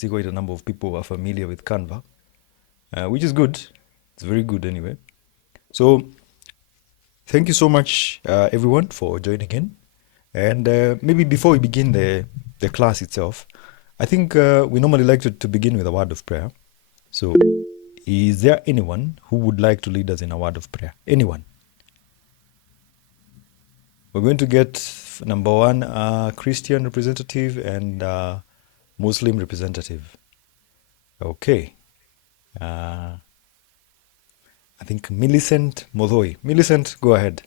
see quite a number of people who are familiar with Canva, which is good. It's very good anyway. So thank you so much, everyone, for joining in. And maybe before we begin the class itself, I think we normally like to begin with a word of prayer. So is there anyone who would like to lead us in a word of prayer? Anyone? We're going to get number one, Christian representative and Muslim representative. Okay. I think Millicent Modoi. Millicent, go ahead.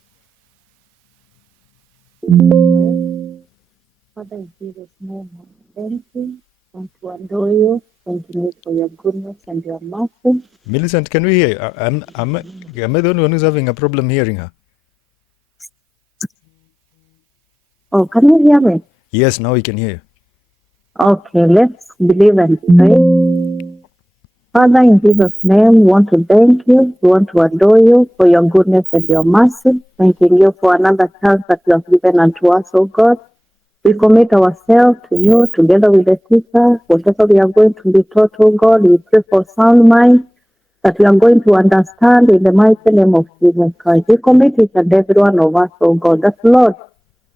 Father, in Jesus' name, thank you. Want to adore you. Thank you for your goodness and your mercy. Millicent, can we hear you? Am I the only one who's having a problem hearing her? Oh, can you hear me? Yes, now we can hear you. Okay, let's believe and pray. Father, in Jesus' name, we want to thank you. We want to adore you for your goodness and your mercy. Thanking you for another chance that you have given unto us, oh God. We commit ourselves to you together with the teacher. Whatever we are going to be taught, oh God, we pray for sound mind that we are going to understand in the mighty name of Jesus Christ. We commit each and every one of us, oh God, that Lord,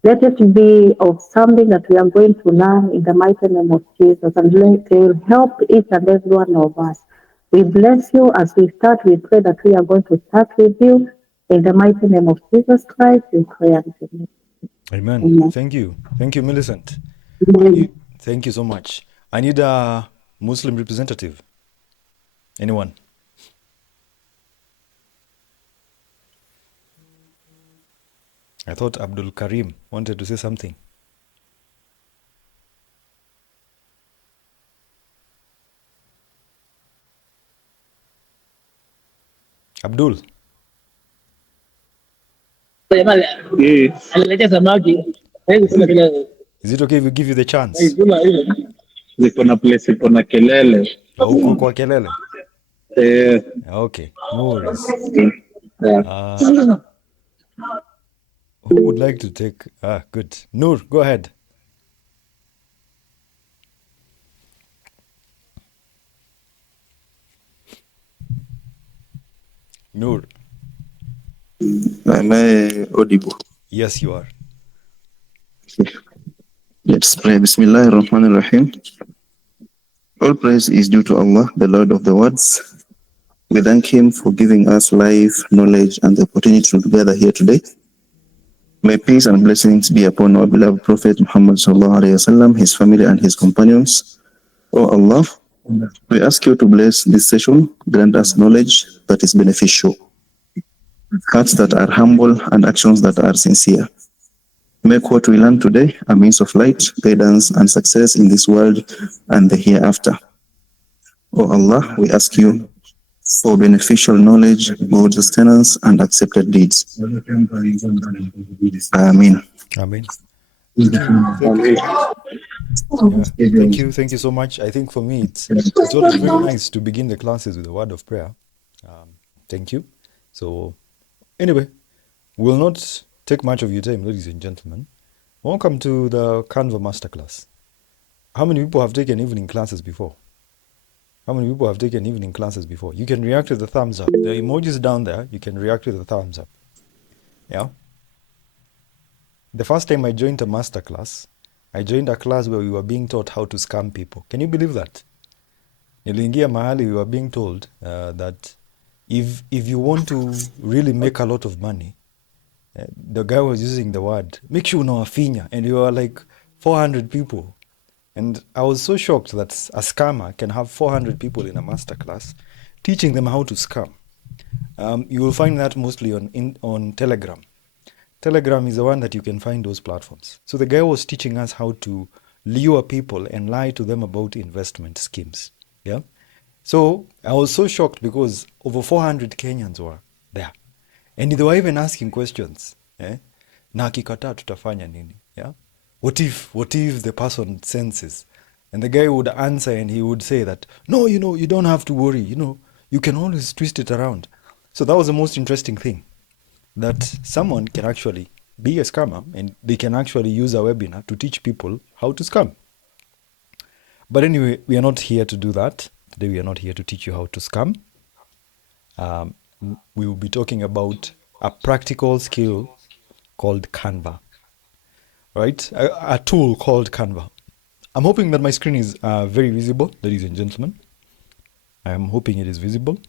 let it be of something that we are going to learn in the mighty name of Jesus, and let it will help each and every one of us. We bless you as we start. We pray that we are going to start with you in the mighty name of Jesus Christ. We pray and amen. Amen. Amen. Thank you. Thank you, Millicent. Amen. Thank you so much. I need a Muslim representative. Anyone? I thought Abdul Karim wanted to say something. Abdul. Is it okay if we give you the chance? Ziko na place iko na kelele. Uko kwa kelele? Eh, Okay, no worries. yeah. Who would like to take? Good. Noor, go ahead. Noor. Am I audible? Yes, you are. Let's pray. Bismillah ar-Rahman ar-Rahim. All praise is due to Allah, the Lord of the worlds. We thank Him for giving us life, knowledge, and the opportunity to gather here today. May peace and blessings be upon our beloved Prophet Muhammad sallallahu alaihi wasallam, his family, and his companions. Oh Allah, we ask you to bless this session, grant us knowledge that is beneficial, hearts that are humble, and actions that are sincere. Make what we learn today a means of light, guidance, and success in this world and the hereafter. Oh Allah, we ask you for beneficial knowledge, good sustenance, and accepted deeds. Amen. Amen. Thank you so much. Yeah, thank you so much. I think for me, it's always very nice to begin the classes with a word of prayer. Thank you. So, anyway, we'll not take much of your time, ladies and gentlemen. Welcome to the Canva Masterclass. How many people have taken evening classes before? How many people have taken evening classes before? You can react with the thumbs up. The emojis down there, you can react with the thumbs up. Yeah? The first time I joined a masterclass, I joined a class where we were being taught how to scam people. Can you believe that? Niliingia mahali we were being told that if you want to really make a lot of money, the guy was using the word, make sure unawafinya, and you were like 400 people. And I was so shocked that a scammer can have 400 people in a masterclass teaching them how to scam. You will find that mostly on Telegram. Telegram is the one that you can find those platforms. So the guy was teaching us how to lure people and lie to them about investment schemes. Yeah. So I was so shocked because over 400 Kenyans were there. And they were even asking questions. Na akikataa tutafanya nini? Yeah. What if the person senses? And the guy would answer and he would say that, no, you don't have to worry. You can always twist it around. So that was the most interesting thing, that someone can actually be a scammer and they can actually use a webinar to teach people how to scam. But anyway, we are not here to do that. Today we are not here to teach you how to scam. We will be talking about a practical skill called Canva, right? A tool called Canva. I'm hoping that my screen is very visible, ladies and gentlemen. I'm hoping it is visible.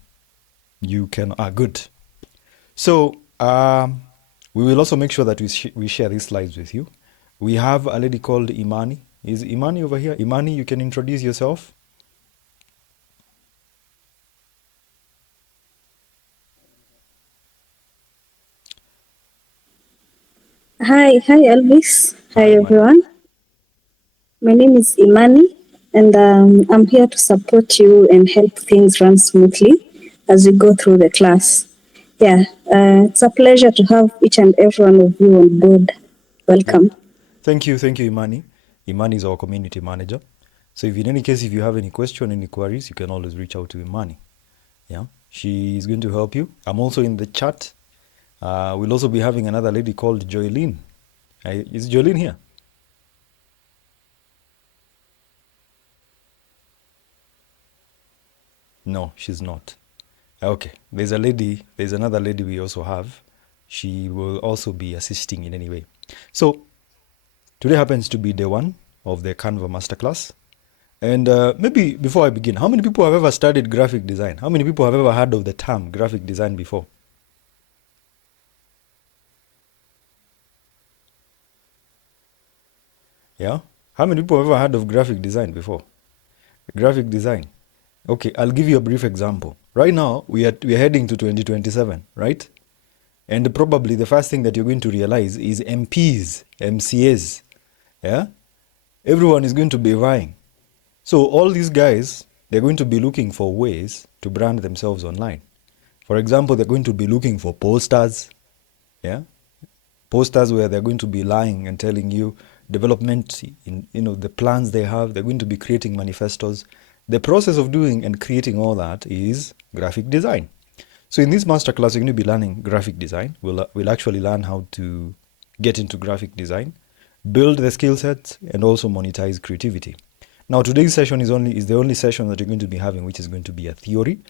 You can, good. So we will also make sure that we share these slides with you. We have a lady called Imani. Is Imani over here? Imani, you can introduce yourself. Hi Elvis. Hi Imani. everyone. My name is Imani, and I'm here to support you and help things run smoothly as we go through the class. Yeah, it's a pleasure to have each and every one of you on board. Welcome. Thank you, Imani. Imani is our community manager. So if in any case, if you have any question, any queries, you can always reach out to Imani. Yeah, she is going to help you. I'm also in the chat. We'll also be having another lady called Joylene. Is Joylene here? No, she's not. Okay, there's another lady we also have. She will also be assisting in any way. So today happens to be day 1 of the Canva Masterclass. And maybe before I begin, how many people have ever studied graphic design? How many people have ever heard of the term graphic design before? Yeah? How many people have ever heard of graphic design before? Graphic design. Okay, I'll give you a brief example. Right now, we are heading to 2027, right? And probably the first thing that you're going to realize is MPs, MCAs. Yeah? Everyone is going to be vying. So all these guys, they're going to be looking for ways to brand themselves online. For example, they're going to be looking for posters. Yeah? Posters where they're going to be lying and telling you development in the plans they have. They're going to be creating manifestos. The process of doing and creating all that is graphic design. So in this masterclass, you're going to be learning graphic design. We'll actually learn how to get into graphic design, build the skill sets, and also monetize creativity. Now, today's session is the only session that you're going to be having, which is going to be a theory.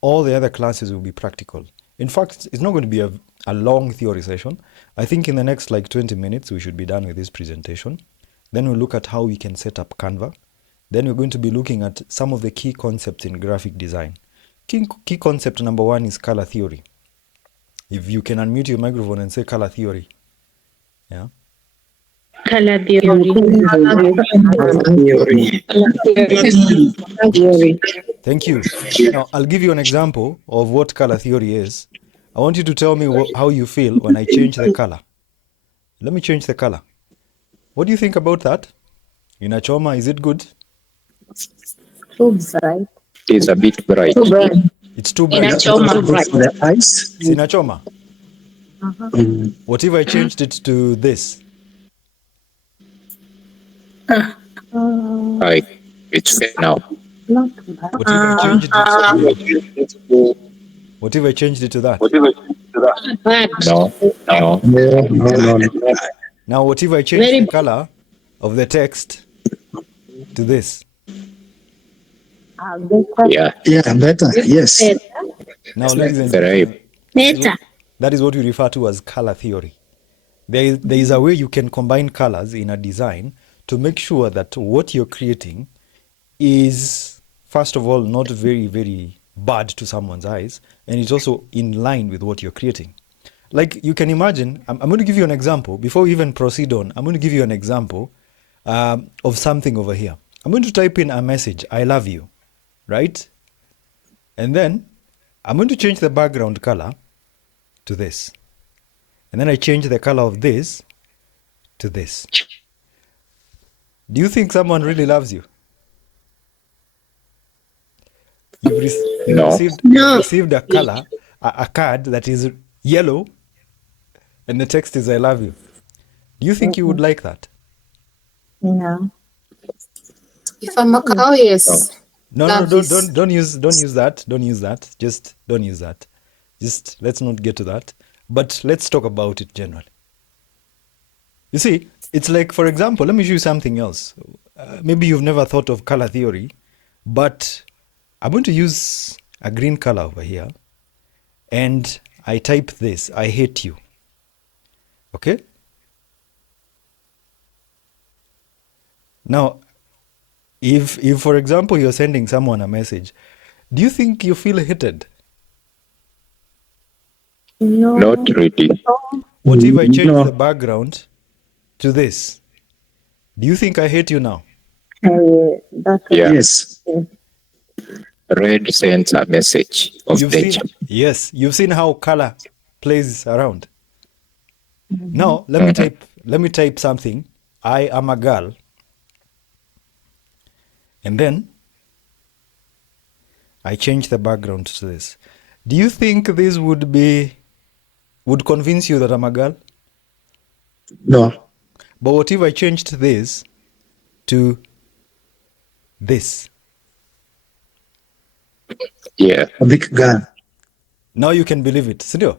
All the other classes will be practical. In fact, it's not going to be a long theory session. I think in the next 20 minutes, we should be done with this presentation. Then we'll look at how we can set up Canva. Then we're going to be looking at some of the key concepts in graphic design. Key concept number 1 is color theory. If you can unmute your microphone and say color theory. Yeah. Color theory. Thank you. Now, I'll give you an example of what color theory is. I want you to tell me how you feel when I change the color. Let me change the color. What do you think about that? Inachoma, is it good? Too bright. It's a bit bright. It's too bright. Inachoma. What if I changed it to this? It's fair now. Not bad. What if I changed it to What if I changed it to that? No. Now, what if I change the color of the text to this? Better. Yeah, better. Yes. Now, ladies and Very. gentlemen, that is what we refer to as color theory. There is a way you can combine colors in a design to make sure that what you're creating is, first of all, not very, very bad to someone's eyes, and it's also in line with what you're creating. Like you can imagine, I'm going to give you an example. Before we even proceed on, I'm going to give you an example of something over here. I'm going to type in a message, I love you, right? And then I'm going to change the background color to this. And then I change the color of this to this. Do you think someone really loves you? You've received a color, a card that is yellow, and the text is I love you. Do you think you would like that? No. If I'm a cow, yes. No, don't use that. Don't use that. Just don't use that. Just let's not get to that. But let's talk about it generally. You see, it's like, for example, let me show you something else. maybe you've never thought of color theory, but I'm going to use a green color over here, and I type this, I hate you. Okay? Now, if for example you're sending someone a message, do you think you feel hated? No. Not really. What if I change the background to this? Do you think I hate you now? That's Yeah. yes. Red sends a message of You've danger. seen, yes, you've seen how color plays around. Now let me type something. I am a girl, and then I change the background to this. Do you think this would convince you that I'm a girl? No. But what if I changed this to this? Yeah. A big gun. Now you can believe it, Sindio?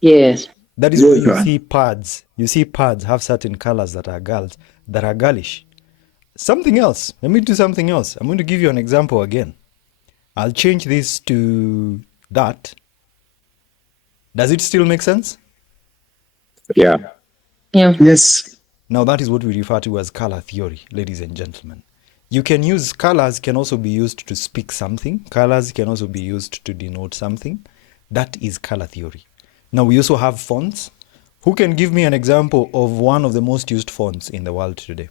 Yes. That is why you Yeah. see pads. You see pads have certain colors that are girls, that are girlish. Something else. Let me do something else. I'm going to give you an example again. I'll change this to that. Does it still make sense? Yeah. Yeah. Yes. Now that is what we refer to as color theory, ladies and gentlemen. You can use colors, can also be used to speak something. Colors can also be used to denote something. That is color theory. Now we also have fonts. Who can give me an example of one of the most used fonts in the world today?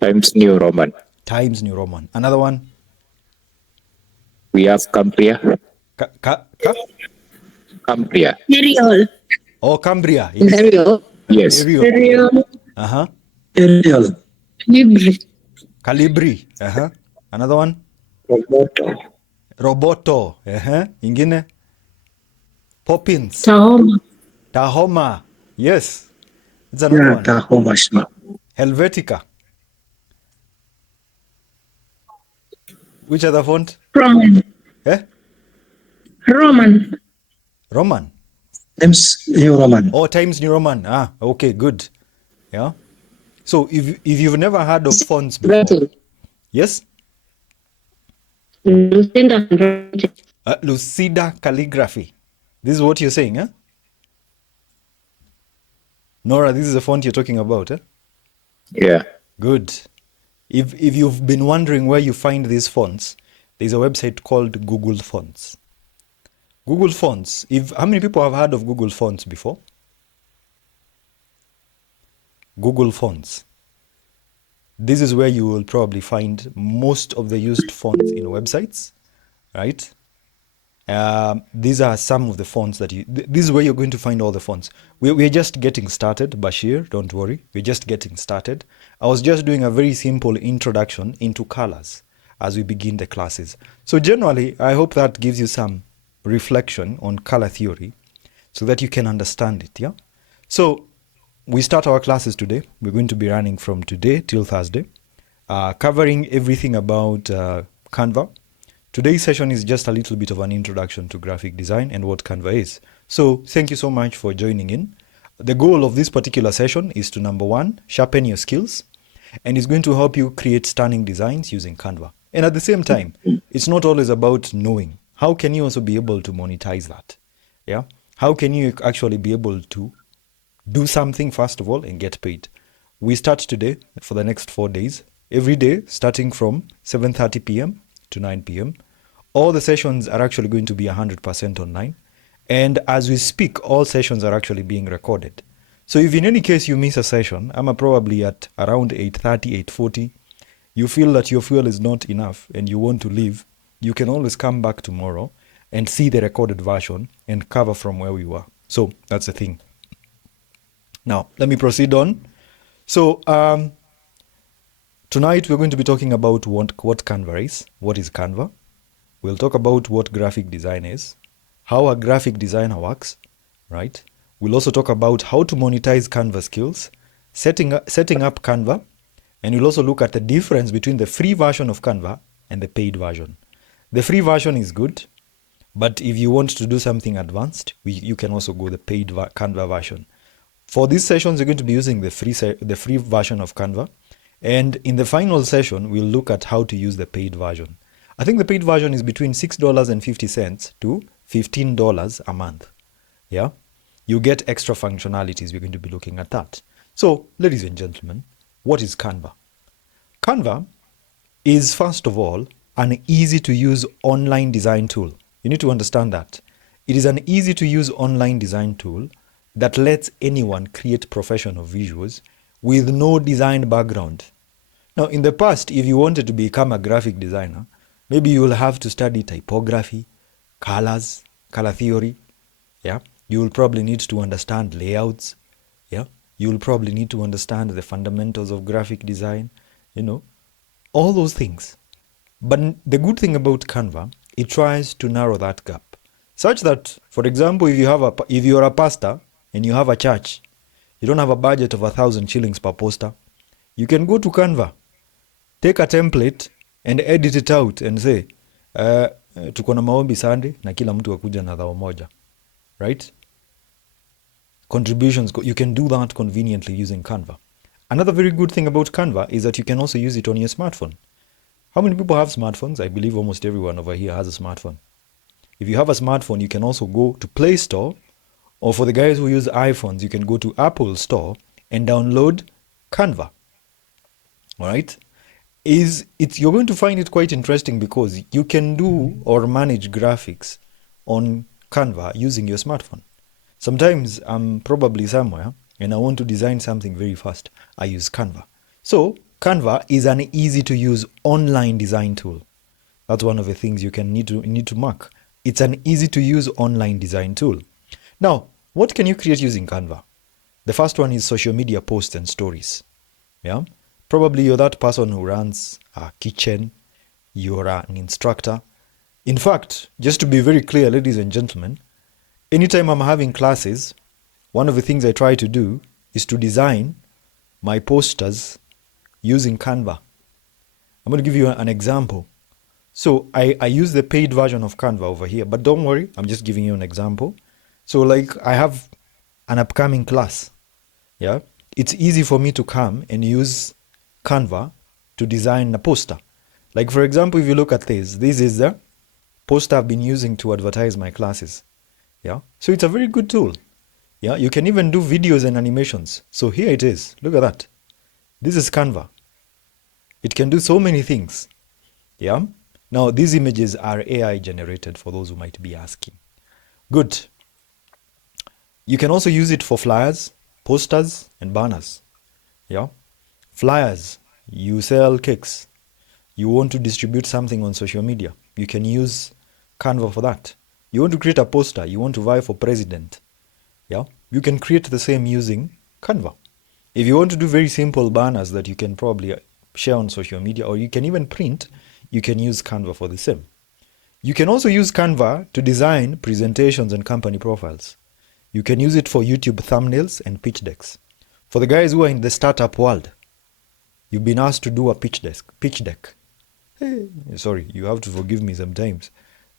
Times New Roman. Times New Roman. Another one? We have Cambria. Cambria. Arial. Oh, Cambria. Yes. Arial. Yes. Arial. Arial. Uh-huh. Ariel. Libri. Calibri. Uh-huh. Another one? Roboto. Roboto. Uh-huh. Ingine? Poppins. Tahoma. Tahoma. Yes. It's another Yeah, one. Tahoma. Helvetica. Which other font? Roman. Eh? Roman. Roman. Times New Roman. Oh, Times New Roman. Ah, okay, good. Yeah. So if you've never heard of fonts before, Writing. yes? Lucinda handwriting. Lucida calligraphy. This is what you're saying, huh? Nora, this is the font you're talking about, eh? Yeah. Good. If you've been wondering where you find these fonts, there's a website called Google Fonts. Google Fonts. How many people have heard of Google Fonts before? Google Fonts. This is where you will probably find most of the used fonts in websites, right? These are some of the fonts that this is where you're going to find all the fonts. We're just getting started, Bashir, don't worry. We're just getting started. I was just doing a very simple introduction into colors as we begin the classes. So generally, I hope that gives you some reflection on color theory so that you can understand it, yeah? So we start our classes today. We're going to be running from today till Thursday, covering everything about Canva. Today's session is just a little bit of an introduction to graphic design and what Canva is. So thank you so much for joining in. The goal of this particular session is to, number one, sharpen your skills, and it's going to help you create stunning designs using Canva. And at the same time, it's not always about knowing. How can you also be able to monetize that? Yeah. How can you actually be able to do something first of all and get paid? We start today for the next 4 days, every day starting from 7:30 p.m. to 9 p.m. All the sessions are actually going to be 100% online. And as we speak, all sessions are actually being recorded. So if in any case you miss a session, I'm probably at around 8:30, 8:40, you feel that your fuel is not enough and you want to leave, you can always come back tomorrow and see the recorded version and cover from where we were. So that's the thing. Now, let me proceed on. So tonight we're going to be talking about what Canva is. What is Canva? We'll talk about what graphic design is, how a graphic designer works, right? We'll also talk about how to monetize Canva skills, setting up Canva, and we'll also look at the difference between the free version of Canva and the paid version. The free version is good, but if you want to do something advanced, you can also go the paid Canva version. For these sessions, you're going to be using the free version of Canva. And in the final session, we'll look at how to use the paid version. I think the paid version is between $6.50 to $15 a month. Yeah, you get extra functionalities. We're going to be looking at that. So, ladies and gentlemen, what is Canva? Canva is, first of all, an easy-to-use online design tool. You need to understand that. It is an easy-to-use online design tool that lets anyone create professional visuals with no design background. Now, in the past, if you wanted to become a graphic designer, maybe you will have to study typography, colors, color theory. Yeah, you will probably need to understand layouts. Yeah, you will probably need to understand the fundamentals of graphic design. You know, all those things. But the good thing about Canva, it tries to narrow that gap, such that, for example, if you're a pastor and you have a church, you don't have a budget of 1,000 shillings per poster, you can go to Canva, take a template and edit it out and say, tuko na maombi Sunday na kila mtu akuja na dhao moja, right? Contributions, you can do that conveniently using Canva. Another very good thing about Canva is that you can also use it on your smartphone. How many people have smartphones? I believe almost everyone over here has a smartphone. If you have a smartphone, you can also go to Play Store, or for the guys who use iPhones, you can go to Apple Store and download Canva. All right? You're going to find it quite interesting because you can do or manage graphics on Canva using your smartphone. Sometimes I'm probably somewhere and I want to design something very fast. I use Canva. So Canva is an easy-to-use online design tool. That's one of the things you need to mark. It's an easy-to-use online design tool. Now, what can you create using Canva? The first one is social media posts and stories. Yeah, probably you're that person who runs a kitchen. You're an instructor. In fact, just to be very clear, ladies and gentlemen, anytime I'm having classes, one of the things I try to do is to design my posters using Canva. I'm going to give you an example. So I use the paid version of Canva over here, but don't worry, I'm just giving you an example. So like I have an upcoming class. Yeah, it's easy for me to come and use Canva to design a poster. Like for example, if you look at this is the poster I've been using to advertise my classes. Yeah, so it's a very good tool. Yeah, you can even do videos and animations. So here it is. Look at that. This is Canva. It can do so many things. Yeah. Now these images are AI generated for those who might be asking. Good. You can also use it for flyers, posters, and banners. Yeah. Flyers. You sell cakes. You want to distribute something on social media. You can use Canva for that. You want to create a poster. You want to vie for president. Yeah. You can create the same using Canva. If you want to do very simple banners that you can probably share on social media, or you can even print, you can use Canva for the same. You can also use Canva to design presentations and company profiles. You can use it for YouTube thumbnails and pitch decks. For the guys who are in the startup world, you've been asked to do a pitch deck. Hey, sorry, you have to forgive me sometimes.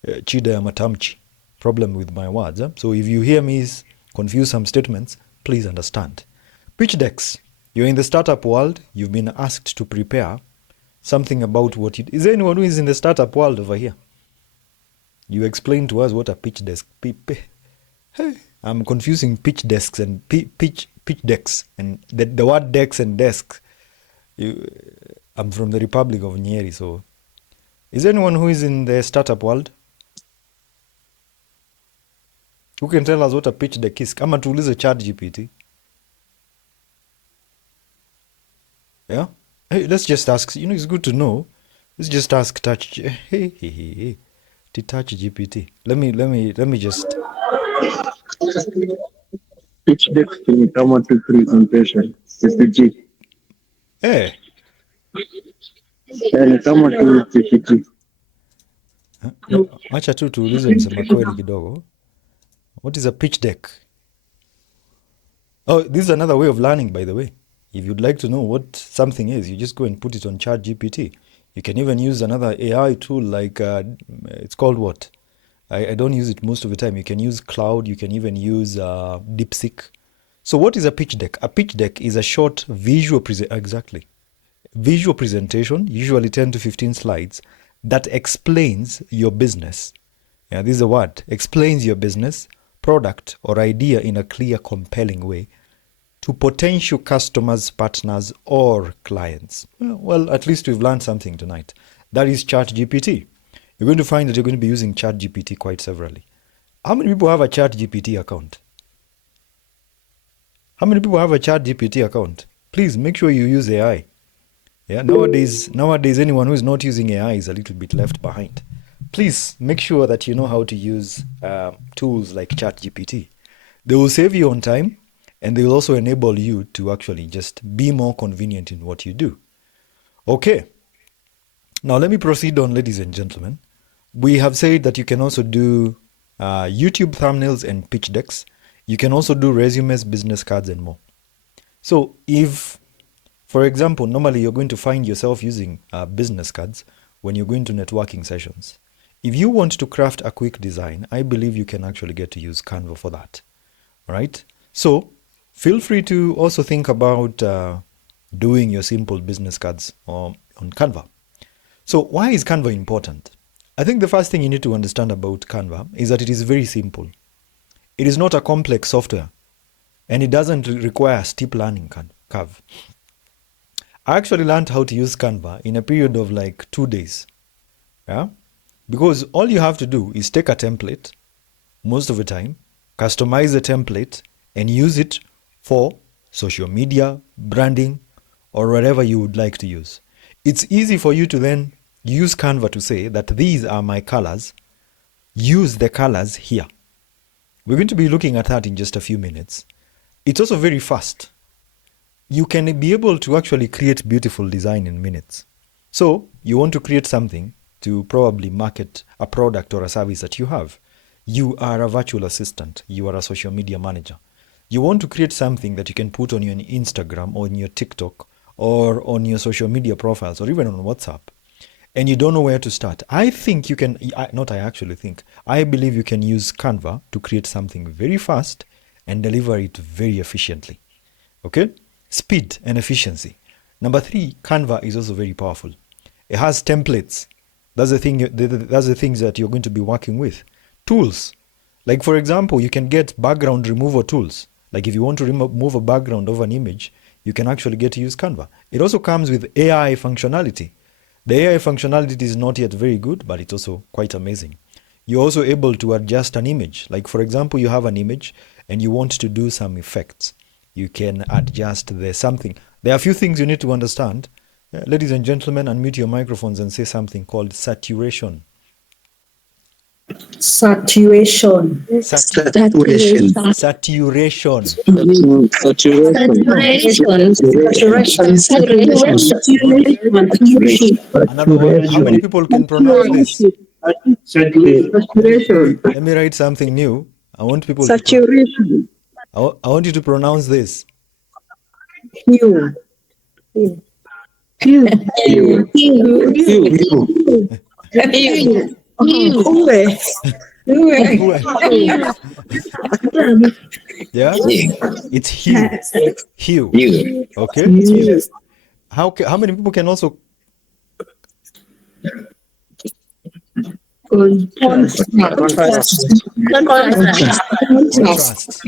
Chida ya matamchi, problem with my words. So if you hear me confuse some statements, please understand. Pitch decks. You're in the startup world, you've been asked to prepare something about what it is. There anyone who is in the startup world over here? You explain to us what a pitch desk. I'm confusing pitch desks and pitch decks, and the word decks and desks. I'm from the Republic of Nyeri, so is there anyone who is in the startup world who can tell us what a pitch deck is? Kama tuulize ChatGPT. Yeah? Hey, let's just ask. It's good to know. Let's just ask ChatGPT. Let me just. Pitch deck ni kama tu presentation. PPT. Hey. Ni kama tu PPT. Acha tu tuulize msema kweli kidogo. What is a pitch deck? Oh, this is another way of learning, by the way. If you'd like to know what something is, you just go and put it on ChatGPT. You can even use another AI tool like, it's called what? I don't use it most of the time. You can use Cloud. You can even use DeepSeek. So what is a pitch deck? A pitch deck is a short visual visual presentation, usually 10 to 15 slides, that explains your business. Yeah, this is a word. Explains your business, product, or idea in a clear, compelling way to potential customers, partners, or clients. Well, at least we've learned something tonight. That is ChatGPT. You're going to find that you're going to be using ChatGPT quite severally. How many people have a ChatGPT account? How many people have a ChatGPT account? Please make sure you use AI. Yeah, nowadays, anyone who is not using AI is a little bit left behind. Please make sure that you know how to use tools like ChatGPT. They will save you on time, and they will also enable you to actually just be more convenient in what you do. Okay. Now let me proceed on, ladies and gentlemen. We have said that you can also do YouTube thumbnails and pitch decks. You can also do resumes, business cards, and more. So if, for example, normally you're going to find yourself using business cards when you're going to networking sessions. If you want to craft a quick design, I believe you can actually get to use Canva for that. All right? So feel free to also think about doing your simple business cards on Canva. So why is Canva important? I think the first thing you need to understand about Canva is that it is very simple. It is not a complex software, and it doesn't require a steep learning curve. I actually learned how to use Canva in a period of like 2 days. Yeah? Because all you have to do is take a template, most of the time, customize the template, and use it for social media, branding, or whatever you would like to use. It's easy for you to then use Canva to say that these are my colors. Use the colors here. We're going to be looking at that in just a few minutes. It's also very fast. You can be able to actually create beautiful design in minutes. So you want to create something to probably market a product or a service that you have. You are a virtual assistant. You are a social media manager. You want to create something that you can put on your Instagram or on your TikTok or on your social media profiles or even on WhatsApp, and you don't know where to start. I think you can, I believe you can use Canva to create something very fast and deliver it very efficiently. Okay? Speed and efficiency. Number 3, Canva is also very powerful. It has templates. That's the things that you're going to be working with. Tools. Like for example, you can get background removal tools. Like if you want to remove a background of an image, you can actually get to use Canva. It also comes with AI functionality. The AI functionality is not yet very good, but it's also quite amazing. You're also able to adjust an image. Like for example, you have an image and you want to do some effects. You can adjust the something. There are a few things you need to understand. Ladies and gentlemen, unmute your microphones and say something called saturation. Saturation. Saturation. Saturation. Another one. How many people can pronounce this? Let me write something new. I want people Saturation. I want you to pronounce this. Hue. Yeah? It's hue. Hue. Okay? How many people can also contrast? Contrast.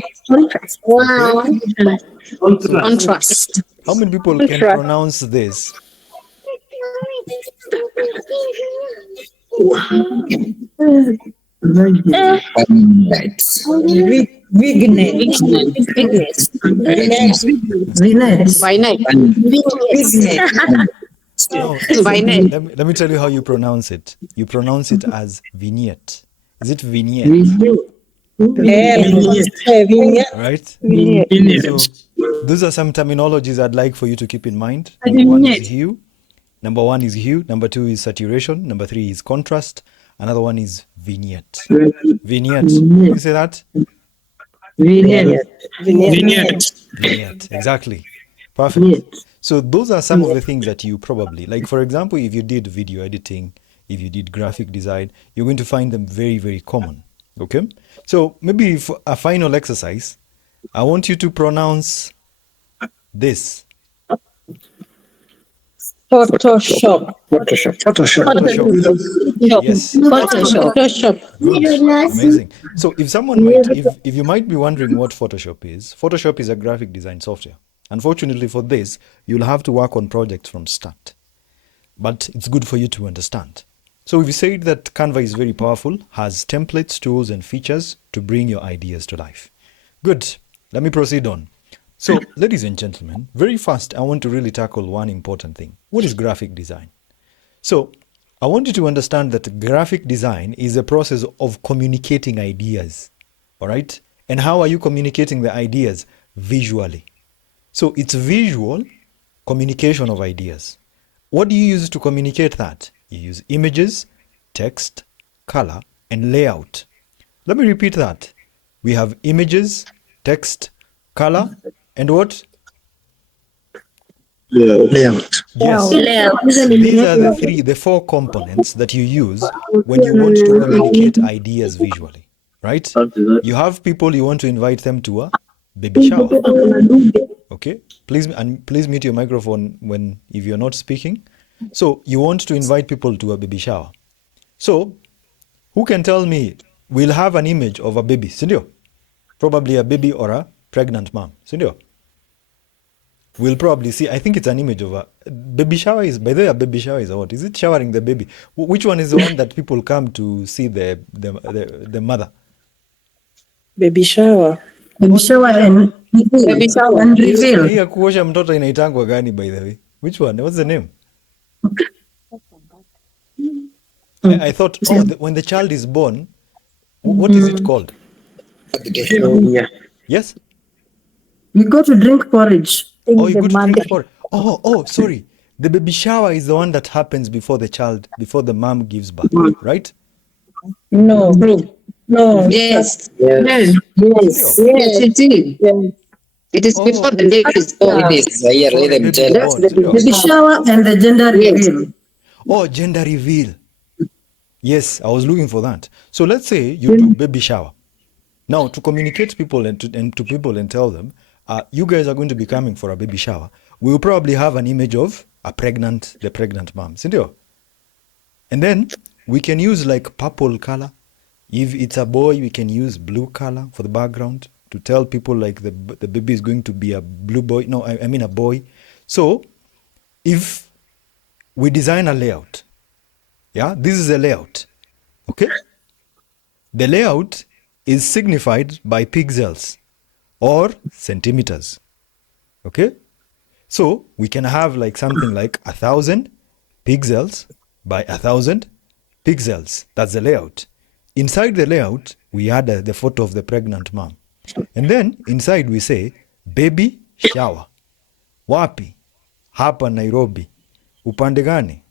How many people can pronounce this? No, let me tell you how you pronounce it. You pronounce it as vignette. Is it vignette? Right? So those are some terminologies I'd like for you to keep in mind. Number 1 is hue. Number 1 is hue. Number 2 is saturation. Number 3 is contrast. Another one is vignette. Vignette. Can you say that? Vignette. Exactly. Perfect. So those are some of the things that you probably, like for example, if you did video editing, if you did graphic design, you're going to find them very, very common. Okay? So maybe for a final exercise, I want you to pronounce this. Photoshop. Photoshop. Photoshop. Yes. Photoshop. Good. Amazing. So if someone might, if you might be wondering what Photoshop is a graphic design software. Unfortunately for this, you'll have to work on projects from start. But it's good for you to understand. So we've said that Canva is very powerful, has templates, tools, and features to bring your ideas to life. Good. Let me proceed on. So, ladies and gentlemen, very fast, I want to really tackle one important thing. What is graphic design? So, I want you to understand that graphic design is a process of communicating ideas. All right? And how are you communicating the ideas? Visually. So, it's visual communication of ideas. What do you use to communicate that? You use images, text, color, and layout. Let me repeat that. We have images, text, color, and what? Layout. Yes. Layout. These are the four components that you use when you want to communicate ideas visually, right? You have people, you want to invite them to a baby shower. Okay? Please mute your microphone if you're not speaking. So you want to invite people to a baby shower. So who can tell me we'll have an image of a baby, sindio? Probably a baby or a pregnant mom, sindio? We'll probably see. I think it's an image of a baby shower. By the way, a baby shower is what? Is it showering the baby? Which one is the one that people come to see the mother? Baby shower. Baby shower and reveal. Hii ya kuosha mtoto inaitangwa gani, by the way? Which one? What's the name? I thought, when the child is born, what is it called? Yes? You go to drink porridge. You go to drink porridge. Sorry. The baby shower is the one that happens before the mom gives birth, right? No. Yes. Yes. It is. It is before the baby is born. Baby shower and the gender reveal. Oh, gender reveal. Yes, I was looking for that. So let's say you do baby shower. Now, to communicate people and to people and tell them, you guys are going to be coming for a baby shower, we will probably have an image of the pregnant mom. Sindio? And then we can use like purple color. If it's a boy, we can use blue color for the background to tell people like the baby is going to be a blue boy. No, I mean a boy. So if we design a layout, this is a layout, okay? The layout is signified by pixels or centimeters, okay? So we can have like something like 1,000 pixels by 1,000 pixels. That's the layout. Inside the layout, we add the photo of the pregnant mom. And then inside we say, baby shower. Wapi? Hapa Nairobi. Upande gani?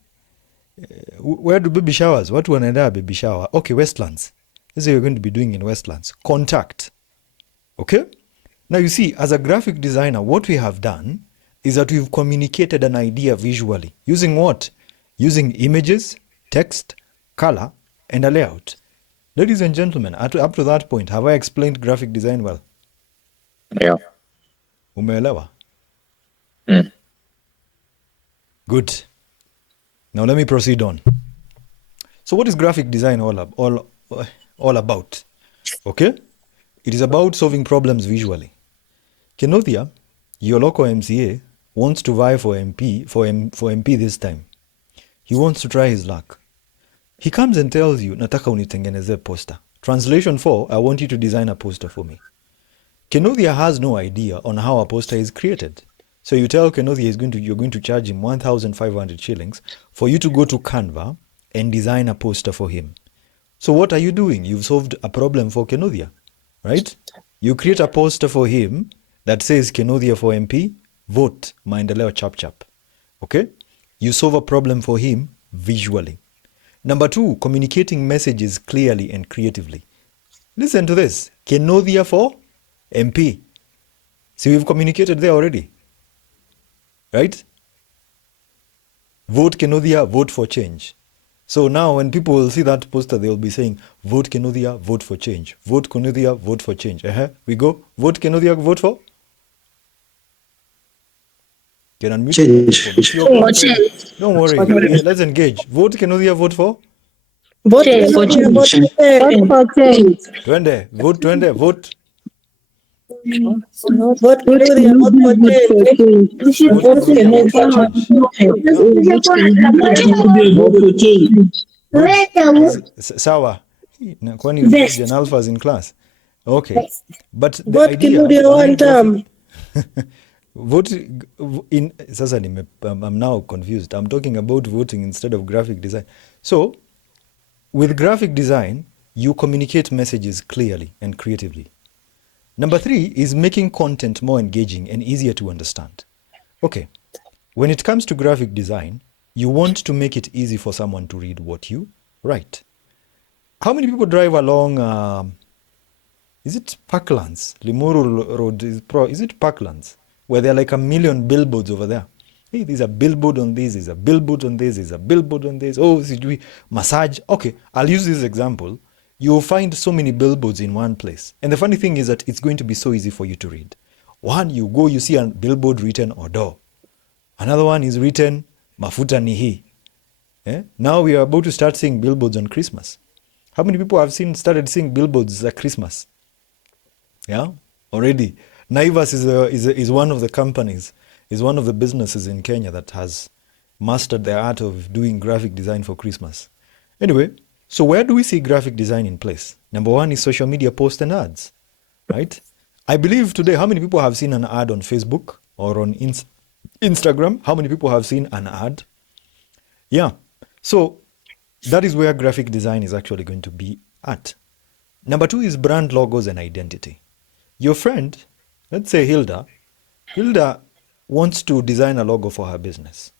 Where do baby showers? Watu wanaenda baby shower? Okay, Westlands. This is what we're going to be doing in Westlands. Contact. Okay? Now you see, as a graphic designer, what we have done is that we've communicated an idea visually. Using what? Using images, text, color, and a layout. Ladies and gentlemen, up to that point, have I explained graphic design well? Yeah. Umeelewa? Good. Now let me proceed on. So what is graphic design all about? Okay? It is about solving problems visually. Kenothia, your local MCA, wants to vie for MP this time. He wants to try his luck. He comes and tells you, nataka unitengeneze poster. Translation for, I want you to design a poster for me. Kenothia has no idea on how a poster is created. So you tell Kenothia you're going to charge him 1,500 shillings for you to go to Canva and design a poster for him. So what are you doing? You've solved a problem for Kenothia, right? You create a poster for him that says Kenothia for MP, vote Maendeleo chap chap. Okay? You solve a problem for him visually. Number 2, communicating messages clearly and creatively. Listen to this. Kenothia for MP. See, we've communicated there already. Right? Vote Kenothia, vote for change. So now when people will see that poster, they'll be saying, vote Kinuthia, vote for change. Vote Kinuthia, vote for change. We go. Vote Kinuthia, vote for? Can unmute your microphone. It's your campaign. Don't worry. Let's engage. Vote Kinuthia, vote for? Vote Change. for change. Vote for change. Twende. Vote, twende. Vote. Vote Kinuthia, vote for change. Vote Kinuthia, vote for change. Sawa. Kwani Gen Alphas in class? Okay. But the Vote idea... Kinuthia one time. Vote in sasa I'm now confused. I'm talking about voting instead of graphic design. So with graphic design, you communicate messages clearly and creatively. Number 3 is making content more engaging and easier to understand. Okay, when it comes to graphic design, you want to make it easy for someone to read what you write. How many people drive along, is it Parklands? Limuru Road, is it Parklands? Where there are like 1 million billboards over there. Hey, there's a billboard on this, there's a billboard on this, there's a billboard on this. Oh, massage. Okay, I'll use this example. You'll find so many billboards in one place. And the funny thing is that it's going to be so easy for you to read. One, you go, you see a billboard written Odo. Another one is written Mafuta Nihi. Now we are about to start seeing billboards on Christmas. How many people have started seeing billboards at Christmas? Yeah, already. Naivas is one of the companies, is one of the businesses in Kenya that has mastered the art of doing graphic design for Christmas. Anyway, so where do we see graphic design in place? Number 1 is social media posts and ads, right? I believe today, how many people have seen an ad on Facebook or on Instagram? How many people have seen an ad? Yeah, so that is where graphic design is actually going to be at. Number 2 is brand logos and identity. Your friend, let's say Hilda wants to design a logo for her business.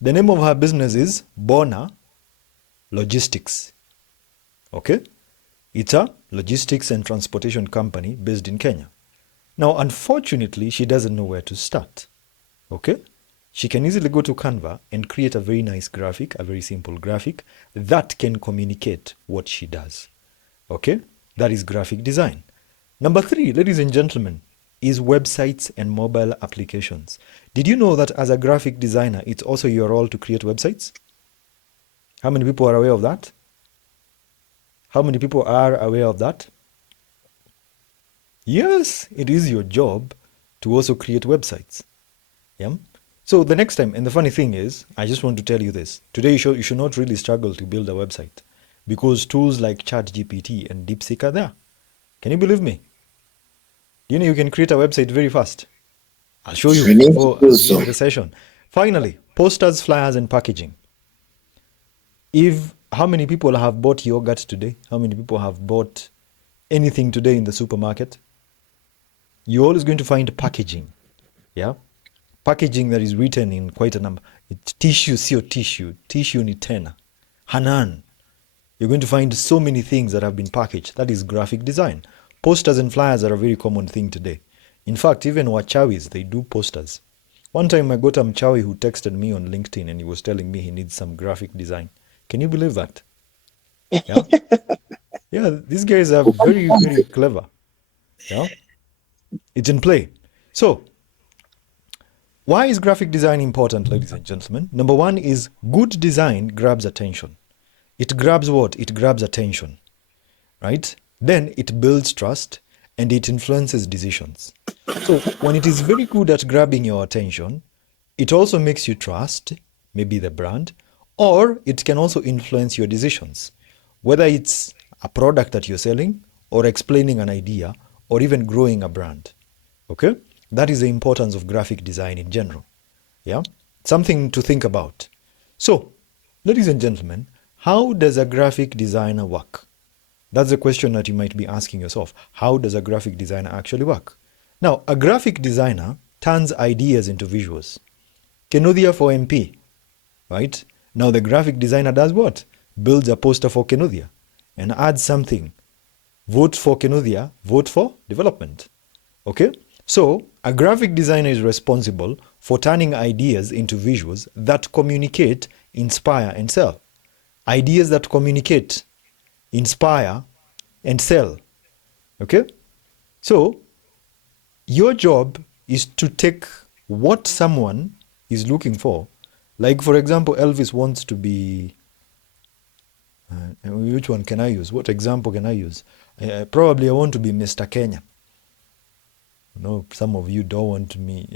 The name of her business is Bona Logistics. Okay? It's a logistics and transportation company based in Kenya. Now, unfortunately, she doesn't know where to start. Okay? She can easily go to Canva and create a very nice graphic, a very simple graphic that can communicate what she does. Okay? That is graphic design. Number 3, ladies and gentlemen, is websites and mobile applications. Did you know that as a graphic designer, it's also your role to create websites? How many people are aware of that? How many people are aware of that? Yes, it is your job to also create websites. Yeah. So the next time, and the funny thing is, I just want to tell you this. Today you should not really struggle to build a website because tools like ChatGPT and DeepSeek are there. Can you believe me? You know you can create a website very fast. I'll show you before the session. Finally, posters, flyers, and packaging. How many people have bought yogurt today? How many people have bought anything today in the supermarket? You're always going to find packaging. Yeah? Packaging that is written in quite a number. It's tissue, sio tissue. Tissue ni tena. Hanan. You're going to find so many things that have been packaged. That is graphic design. Posters and flyers are a very common thing today. In fact, even wachawis, they do posters. One time I got a mchawi who texted me on LinkedIn and he was telling me he needs some graphic design. Can you believe that? Yeah, yeah, these guys are very, very clever. Yeah, it's in play. So, why is graphic design important, ladies and gentlemen? Number 1 is good design grabs attention. It grabs what? It grabs attention, right? Then it builds trust and it influences decisions. So when it is very good at grabbing your attention, it also makes you trust maybe the brand, or it can also influence your decisions, whether it's a product that you're selling or explaining an idea or even growing a brand. Okay? That is the importance of graphic design in general. Yeah? Something to think about. So, ladies and gentlemen, how does a graphic designer work? That's the question that you might be asking yourself. How does a graphic designer actually work? Now, a graphic designer turns ideas into visuals. Kinuthia for MP, right? Now the graphic designer does what? Builds a poster for Kinuthia and adds something. Vote for Kinuthia, vote for development. Okay? So, a graphic designer is responsible for turning ideas into visuals that communicate, inspire, and sell. ideas that communicate, inspire, and sell. Okay? So, your job is to take what someone is looking for. Like, for example, Elvis wants to be... which one can I use? What example can I use? Probably I want to be Mr. Kenya. No, some of you don't want me.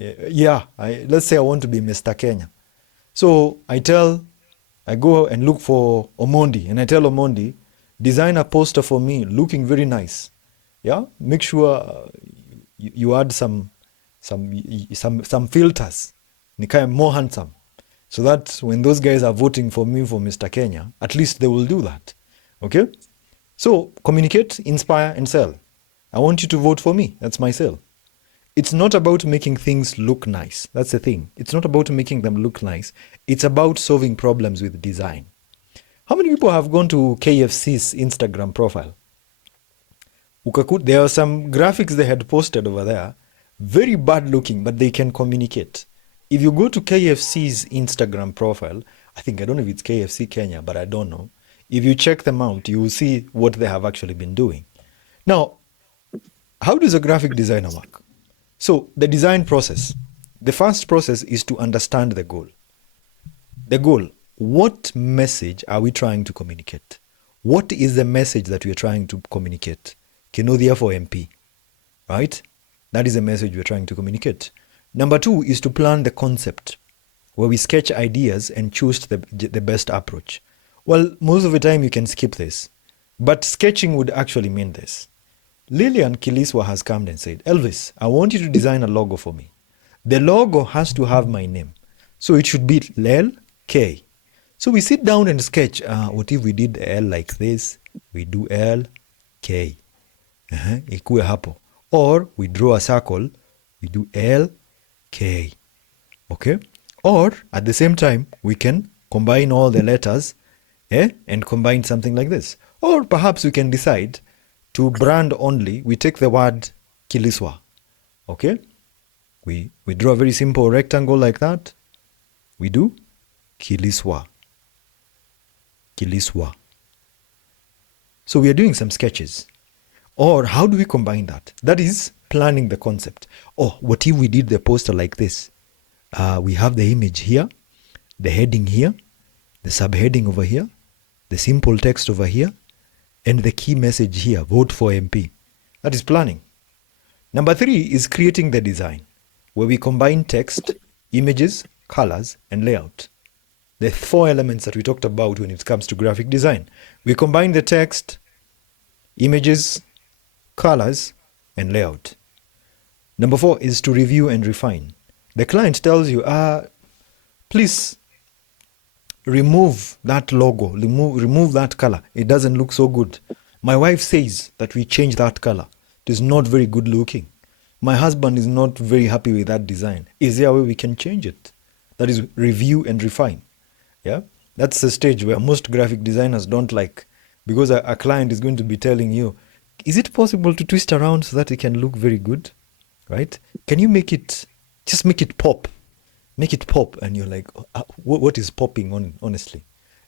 Let's say I want to be Mr. Kenya. So I go and look for Omondi, and I tell Omondi, design a poster for me, looking very nice. Yeah, make sure you add some filters, nikae more handsome, so that when those guys are voting for me for Mr. Kenya, at least they will do that. Okay, so communicate, inspire, and sell. I want you to vote for me. That's my sell. It's not about making things look nice. That's the thing. It's not about making them look nice. It's about solving problems with design. How many people have gone to KFC's Instagram profile? There are some graphics they had posted over there. Very bad looking, but they can communicate. If you go to KFC's Instagram profile, I don't know if it's KFC Kenya, but I don't know. If you check them out, you will see what they have actually been doing. Now, how does a graphic designer work? So the design process, the first process is to understand the goal. The goal, what message are we trying to communicate? What is the message that we are trying to communicate? Kinodia for MP, right? That is the message we're trying to communicate. Number 2 is to plan the concept, where we sketch ideas and choose the best approach. Well, most of the time you can skip this, but sketching would actually mean this. Lillian Kiliswa has come and said, Elvis, I want you to design a logo for me. The logo has to have my name. So it should be L, K. So we sit down and sketch. What if we did L like this? We do L, K. Ikue hapo. Or we draw a circle. We do L, K. Okay? Or at the same time, we can combine all the letters and combine something like this. Or perhaps we can decide to brand only, we take the word Kiliswa. Okay? We draw a very simple rectangle like that. We do Kiliswa. Kiliswa. So we are doing some sketches. Or how do we combine that? That is planning the concept. Oh, what if we did the poster like this? We have the image here, the heading here, the subheading over here, the simple text over here, and the key message here, vote for MP. That is planning. Number 3 is creating the design, where we combine text, images, colors, and layout. The 4 elements that we talked about when it comes to graphic design. We combine the text, images, colors, and layout. Number 4 is to review and refine. The client tells you, please remove that logo, remove that color. It doesn't look so good. My wife says that we change that color. It is not very good looking. My husband is not very happy with that design. Is there a way we can change it? That is review and refine. Yeah, that's the stage where most graphic designers don't like, because a client is going to be telling you, is it possible to twist around so that it can look very good? Right? Can you just make it pop? Make it pop, and you're like, what is popping, honestly?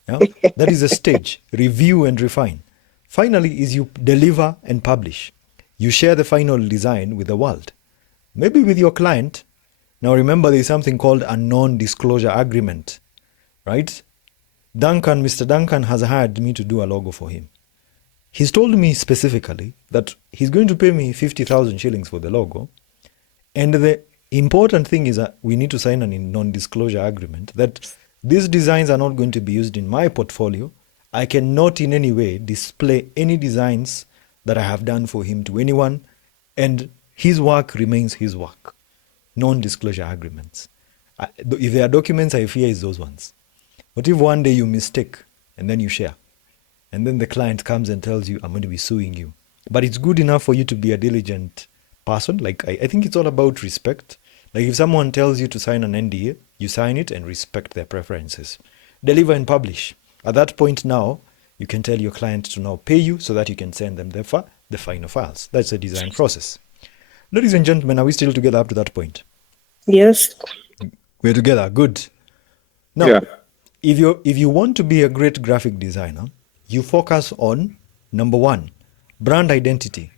Yeah? That is a stage, review and refine. Finally is you deliver and publish. You share the final design with the world. Maybe with your client. Now remember, there's something called a non-disclosure agreement, right? Mr. Duncan has hired me to do a logo for him. He's told me specifically that he's going to pay me 50,000 shillings for the logo. And the important thing is that we need to sign a non-disclosure agreement that these designs are not going to be used in my portfolio. I cannot in any way display any designs that I have done for him to anyone, and his work remains his work. Non-disclosure agreements. If there are documents, I fear is those ones. What if one day you mistake and then you share? And then the client comes and tells you, I'm going to be suing you. But it's good enough for you to be a diligent person. Like, I think it's all about respect. Like if someone tells you to sign an NDA, you sign it and respect their preferences. Deliver and publish. At that point now, you can tell your client to now pay you so that you can send them the final files. That's the design process. Ladies and gentlemen, are we still together up to that point? Yes. We're together. Good. Now, Yeah. if you want to be a great graphic designer, you focus on number one, brand identity.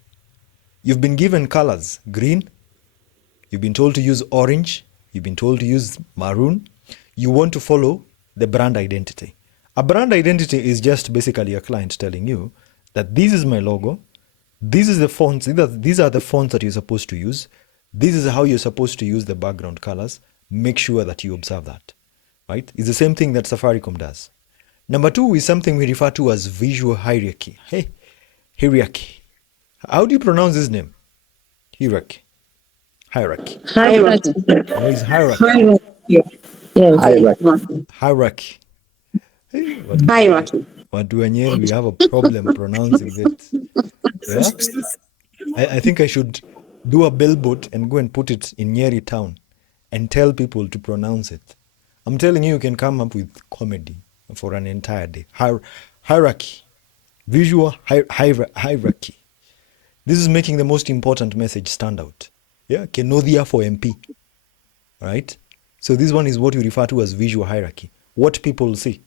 You've been given colors, green, you've been told to use orange, you've been told to use maroon. You want to follow the brand identity. A brand identity is just basically a client telling you that this is my logo, this is the fonts, these are the fonts that you're supposed to use, this is how you're supposed to use the background colors. Make sure that you observe that, right? It's the same thing that Safaricom does. Number two is something we refer to as visual hierarchy. Hey, hierarchy. How do you pronounce this name? Hierarchy. Hierarchy. Hierarchy. No, it's hierarchy. Hierarchy. Hierarchy. Hey, Hierarchy. watu wa Nyeri, we have a problem pronouncing it. Yeah? I think I should do a billboard and go and put it in Nyeri town and tell people to pronounce it. I'm telling you, you can come up with comedy for an entire day. Hierarchy. Visual hierarchy. This is making the most important message stand out. Yeah, Kenodia for MP. Right? So this one is what we refer to as visual hierarchy. What people see.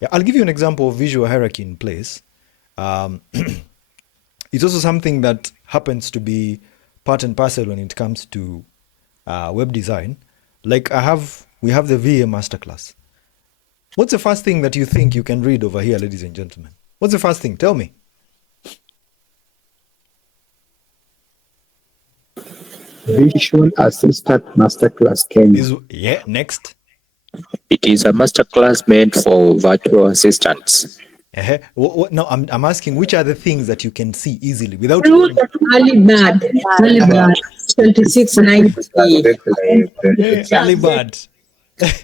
Yeah, I'll give you an example of visual hierarchy in place. It's also something that happens to be part and parcel when it comes to web design. Like we have the VA masterclass. What's the first thing that you think you can read over here, ladies and gentlemen? What's the first thing? Tell me. Visual Assistant Masterclass Kenya. Yeah, next. It is a masterclass meant for virtual assistants. No, I'm asking which are the things that you can see easily without. Alibad. 2690. Alibad.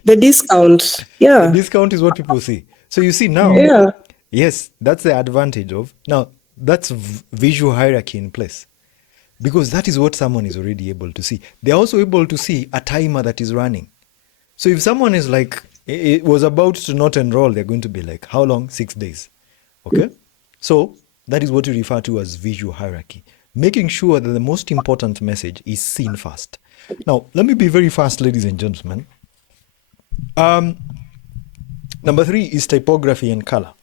The discount. Yeah. The discount is what people see. So you see now. Yeah. Yes, that's the advantage of. Now, that's visual hierarchy in place. Because that is what someone is already able to see. They're also able to see a timer that is running. So if someone is like, it was about to not enroll, they're going to be like, how long? 6 days. Okay? So that is what we refer to as visual hierarchy. Making sure that the most important message is seen first. Now, let me be very fast, ladies and gentlemen. Number 3 is typography and color.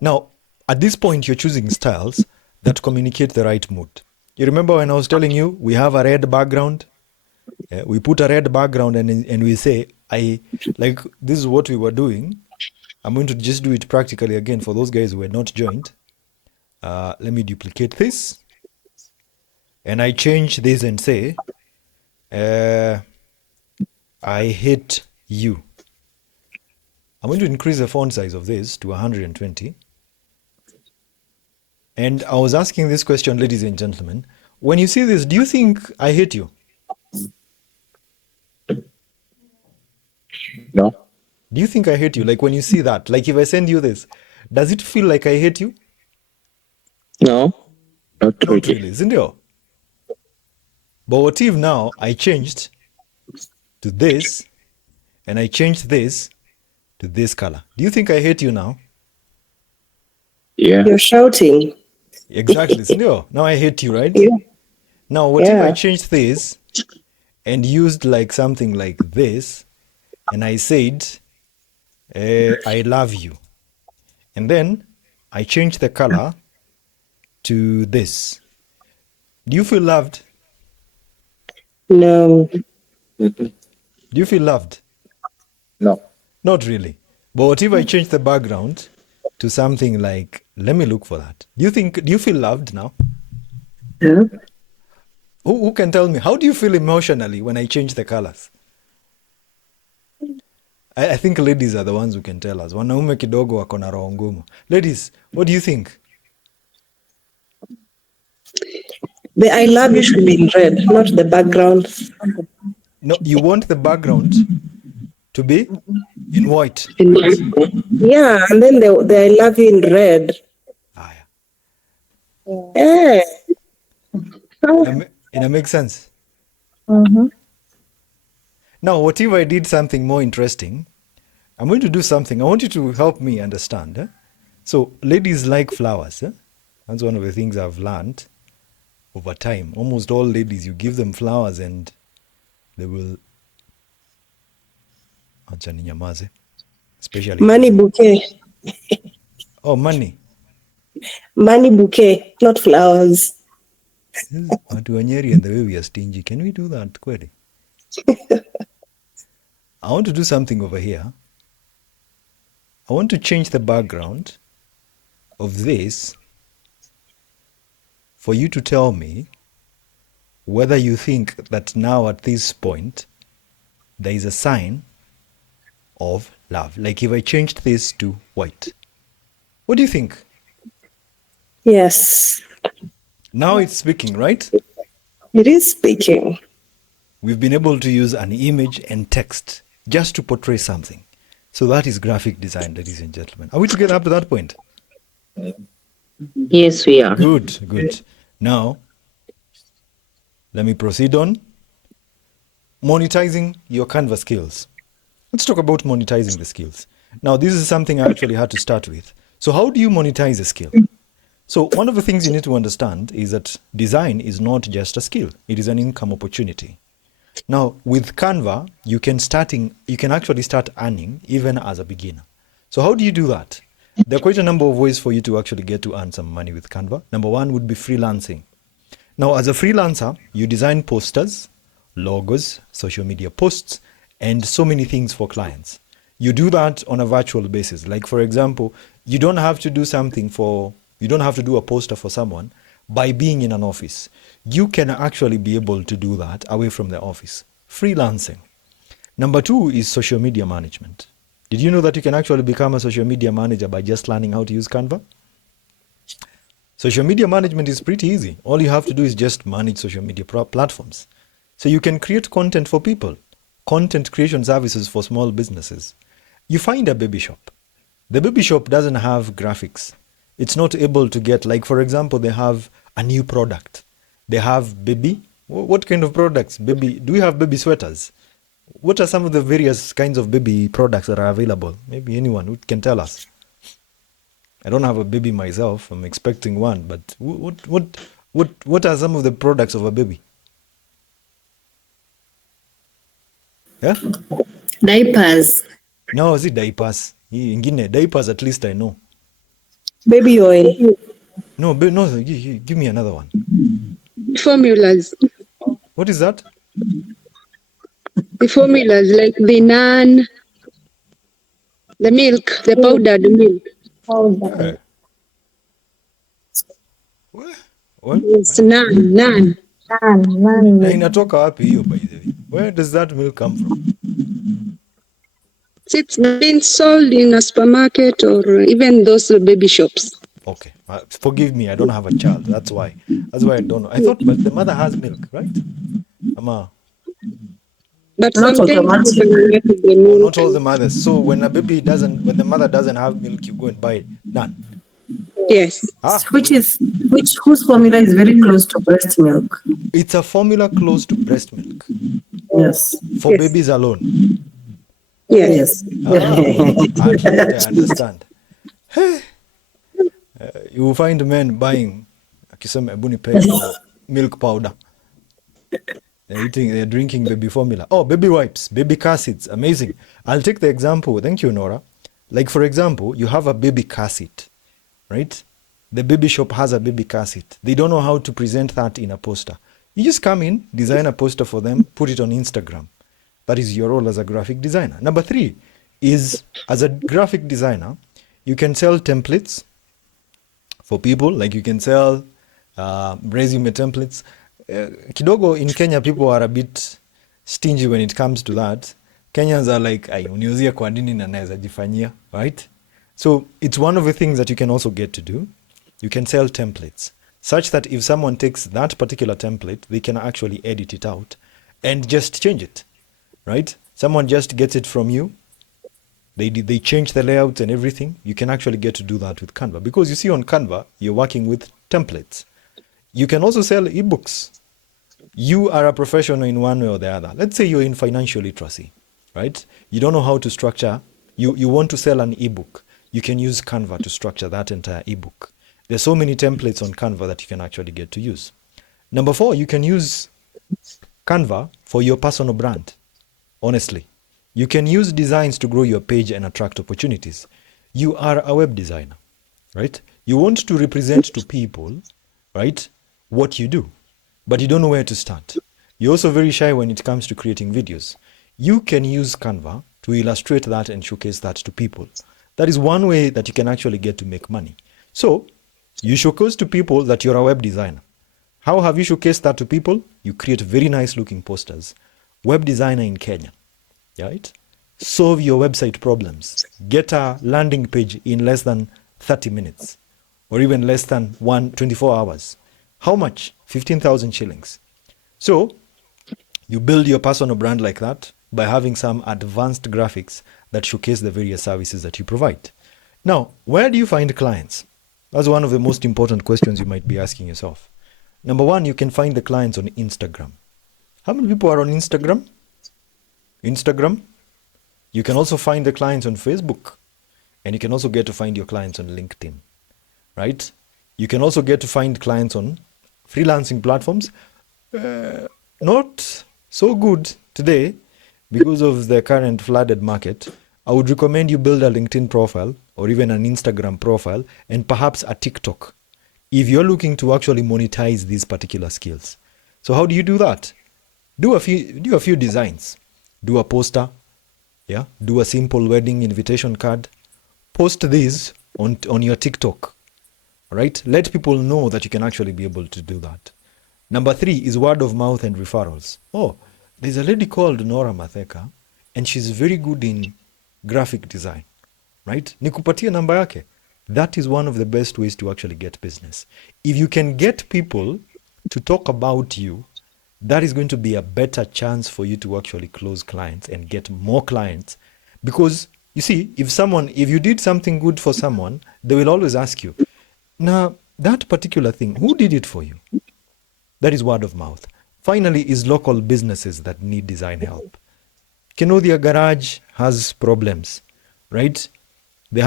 Now, at this point, you're choosing styles that communicate the right mood. You remember when I was telling you, we have a red background? We put a red background and we say, this is what we were doing. I'm going to just do it practically again for those guys who were not joined. Let me duplicate this. And I change this and say, I hate you. I'm going to increase the font size of this to 120. And I was asking this question, ladies and gentlemen. When you see this, do you think I hate you? No. Do you think I hate you? Like when you see that, like if I send you this, does it feel like I hate you? No. Not really, isn't it? But what if now I changed to this and I changed this to this color? Do you think I hate you now? Yeah. You're shouting. Exactly. So now I hate you, right? Yeah. Now, what if I changed this and used like something like this and I said, I love you. And then I changed the color to this. Do you feel loved? No. Do you feel loved? No. Not really. But what if I change the background to something like, let me look for that. Do you feel loved now? Yeah. Who can tell me, how do you feel emotionally when I change the colors? I think ladies are the ones who can tell us. Wanaume kidogo wako na roho ngumu. Ladies, what do you think? The I love you should be in red, not the background. No, you want the background to be in white. Yeah, and then the I love you in red. Yeah. It makes sense. Mm-hmm. Now, what if I did something more interesting? I'm going to do something. I want you to help me understand. So, ladies like flowers. That's one of the things I've learned over time. Almost all ladies, you give them flowers and they will... Acha ninyamaze. especially Money bouquet. Oh, money. Money bouquet, not flowers. Watu wa Nyeri and the way we are stingy. Can we do that, kweli? I want to do something over here. I want to change the background of this for you to tell me whether you think that now at this point there is a sign of love. Like if I changed this to white. What do you think? Yes. Now it's speaking, right? It is speaking. We've been able to use an image and text just to portray something. So that is graphic design, ladies and gentlemen. Are we together up to that point? Yes, we are. Good, good. Now, let me proceed on. Monetizing your Canva skills. Let's talk about monetizing the skills. Now, this is something I actually had to start with. So how do you monetize a skill? So one of the things you need to understand is that design is not just a skill. It is an income opportunity. Now, with Canva, you can actually start earning even as a beginner. So how do you do that? There are quite a number of ways for you to actually get to earn some money with Canva. Number one would be freelancing. Now, as a freelancer, you design posters, logos, social media posts, and so many things for clients. You do that on a virtual basis. Like, for example, you don't have to do a poster for someone by being in an office. You can actually be able to do that away from the office. Freelancing. Number two is social media management. Did you know that you can actually become a social media manager by just learning how to use Canva? Social media management is pretty easy. All you have to do is just manage social media platforms. So you can create content for people, content creation services for small businesses. You find a baby shop. The baby shop doesn't have graphics. It's not able to get, like, for example, they have a new product. They have baby. What kind of products? Baby. Do we have baby sweaters? What are some of the various kinds of baby products that are available? Maybe anyone who can tell us. I don't have a baby myself. I'm expecting one, but what are some of the products of a baby? Yeah? Diapers. No, is it diapers? Ingine, diapers at least I know. Baby oil. No, give me another one. Formulas. What is that? The formulas like the naan, the milk, the powdered milk. Powder. It's naan. Na inatoka wapi hiyo, by the way? Where does that milk come from? It's been sold in a supermarket or even those baby shops. Okay, forgive me, I don't have a child. That's why I don't know. I thought, but the mother has milk, right? Ama. But Not sometimes automatic. Not all the mothers. So when the mother doesn't have milk, you go and buy none. Yes. Whose formula is very close to breast milk? It's a formula close to breast milk. Yes. For babies alone. Yes. At least I understand. You will find men buying akisema ebu nipe milk powder. They're drinking baby formula. Oh, baby wipes, baby car seats. Amazing. I'll take the example. Thank you, Nora. Like, for example, you have a baby car seat, right? The baby shop has a baby car seat. They don't know how to present that in a poster. You just come in, design a poster for them, put it on Instagram. That is your role as a graphic designer. Number three is, as a graphic designer, you can sell templates for people. Like, you can sell resume templates. Kidogo in Kenya, people are a bit stingy when it comes to that. Kenyans are like, uniuzia kwa nini na naeza jifanyia, right? So it's one of the things that you can also get to do. You can sell templates such that if someone takes that particular template, they can actually edit it out and just change it, right? Someone just gets it from you. They change the layout and everything. You can actually get to do that with Canva, because you see on Canva, you're working with templates. You can also sell ebooks. You are a professional in one way or the other. Let's say you're in financial literacy, right? You don't know how to structure. You want to sell an ebook. You can use Canva to structure that entire ebook. There's so many templates on Canva that you can actually get to use. Number four, you can use Canva for your personal brand. Honestly, You can use designs to grow your page and attract opportunities. You are a web designer, right? You want to represent to people, right, what you do, but you don't know where to start. You're also very shy when it comes to creating videos. You can use Canva to illustrate that and showcase that to people. That is one way that you can actually get to make money. So you showcase to people that you're a web designer. How have you showcased that to people? You create very nice looking posters. Web designer in Kenya, right? Solve your website problems. Get a landing page in less than 30 minutes or even less than 24 hours. How much? 15,000 shillings. So you build your personal brand like that by having some advanced graphics that showcase the various services that you provide. Now, where do you find clients? That's one of the most important questions you might be asking yourself. Number one, you can find the clients on Instagram. How many people are on Instagram? Instagram. You can also find the clients on Facebook. And you can also get to find your clients on LinkedIn, right? You can also get to find clients on freelancing platforms. Not so good today because of the current flooded market. I would recommend you build a LinkedIn profile or even an Instagram profile and perhaps a TikTok if you're looking to actually monetize these particular skills. So how do you do that? Do a few designs. Do a poster, yeah. Do a simple wedding invitation card. Post these on your TikTok, right? Let people know that you can actually be able to do that. Number 3 is word of mouth and referrals. Oh, there's a lady called Nora Matheka, and she's very good in graphic design, right? Nikupatie namba yake. That is one of the best ways to actually get business. If you can get people to talk about you, that is going to be a better chance for you to actually close clients and get more clients. Because you see, if you did something good for someone, they will always ask you, now that particular thing, who did it for you? That is word of mouth. Finally is local businesses that need design help. Kenodia Garage has problems, right? They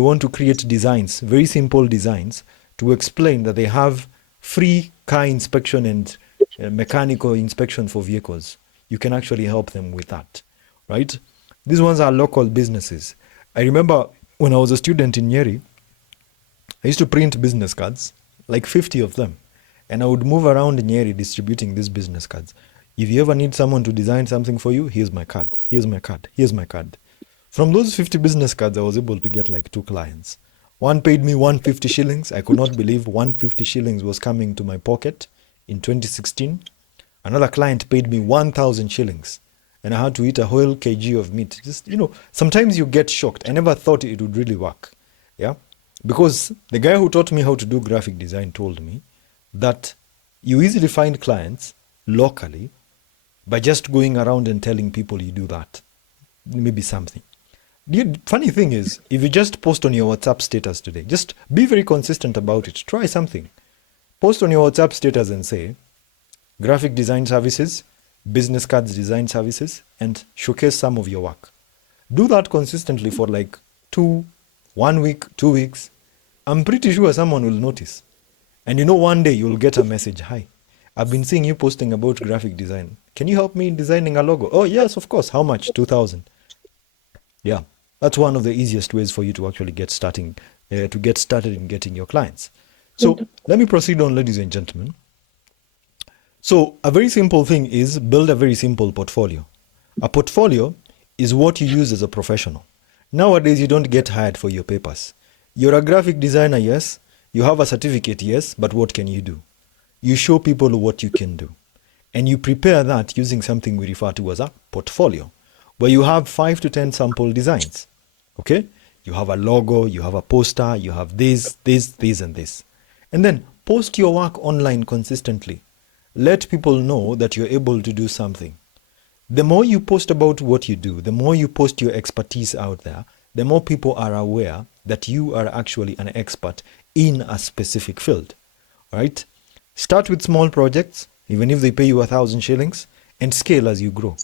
want to create designs, very simple designs, to explain that they have free car inspection and mechanical inspection for vehicles. You can actually help them with that, right? These ones are local businesses. I remember when I was a student in Nyeri, I used to print business cards, like 50 of them. And I would move around Nyeri distributing these business cards. If you ever need someone to design something for you, here's my card, here's my card, here's my card. From those 50 business cards, I was able to get like 2 clients. One paid me 150 shillings. I could not believe 150 shillings was coming to my pocket in 2016. Another client paid me 1,000 shillings. And I had to eat a whole kg of meat. Just, sometimes you get shocked. I never thought it would really work. Yeah. Because the guy who taught me how to do graphic design told me that you easily find clients locally by just going around and telling people you do that. Maybe something. The funny thing is, if you just post on your WhatsApp status today, just be very consistent about it. Try something. Post on your WhatsApp status and say, graphic design services, business cards design services, and showcase some of your work. Do that consistently for like 1 week, 2 weeks. I'm pretty sure someone will notice. And one day you'll get a message, hi, I've been seeing you posting about graphic design. Can you help me in designing a logo? Oh, yes, of course. How much? 2,000. Yeah, that's one of the easiest ways for you to actually get started in getting your clients. So let me proceed on, ladies and gentlemen. So a very simple thing is build a very simple portfolio. A portfolio is what you use as a professional. Nowadays, you don't get hired for your papers. You're a graphic designer, yes. You have a certificate, yes. But what can you do? You show people what you can do. And you prepare that using something we refer to as a portfolio, where you have 5 to 10 sample designs. Okay? You have a logo, you have a poster, you have this, and this. And then post your work online consistently. Let people know that you're able to do something. The more you post about what you do, the more you post your expertise out there, the more people are aware that you are actually an expert in a specific field. Right? Start with small projects, even if they pay you 1,000 shillings, and scale as you grow.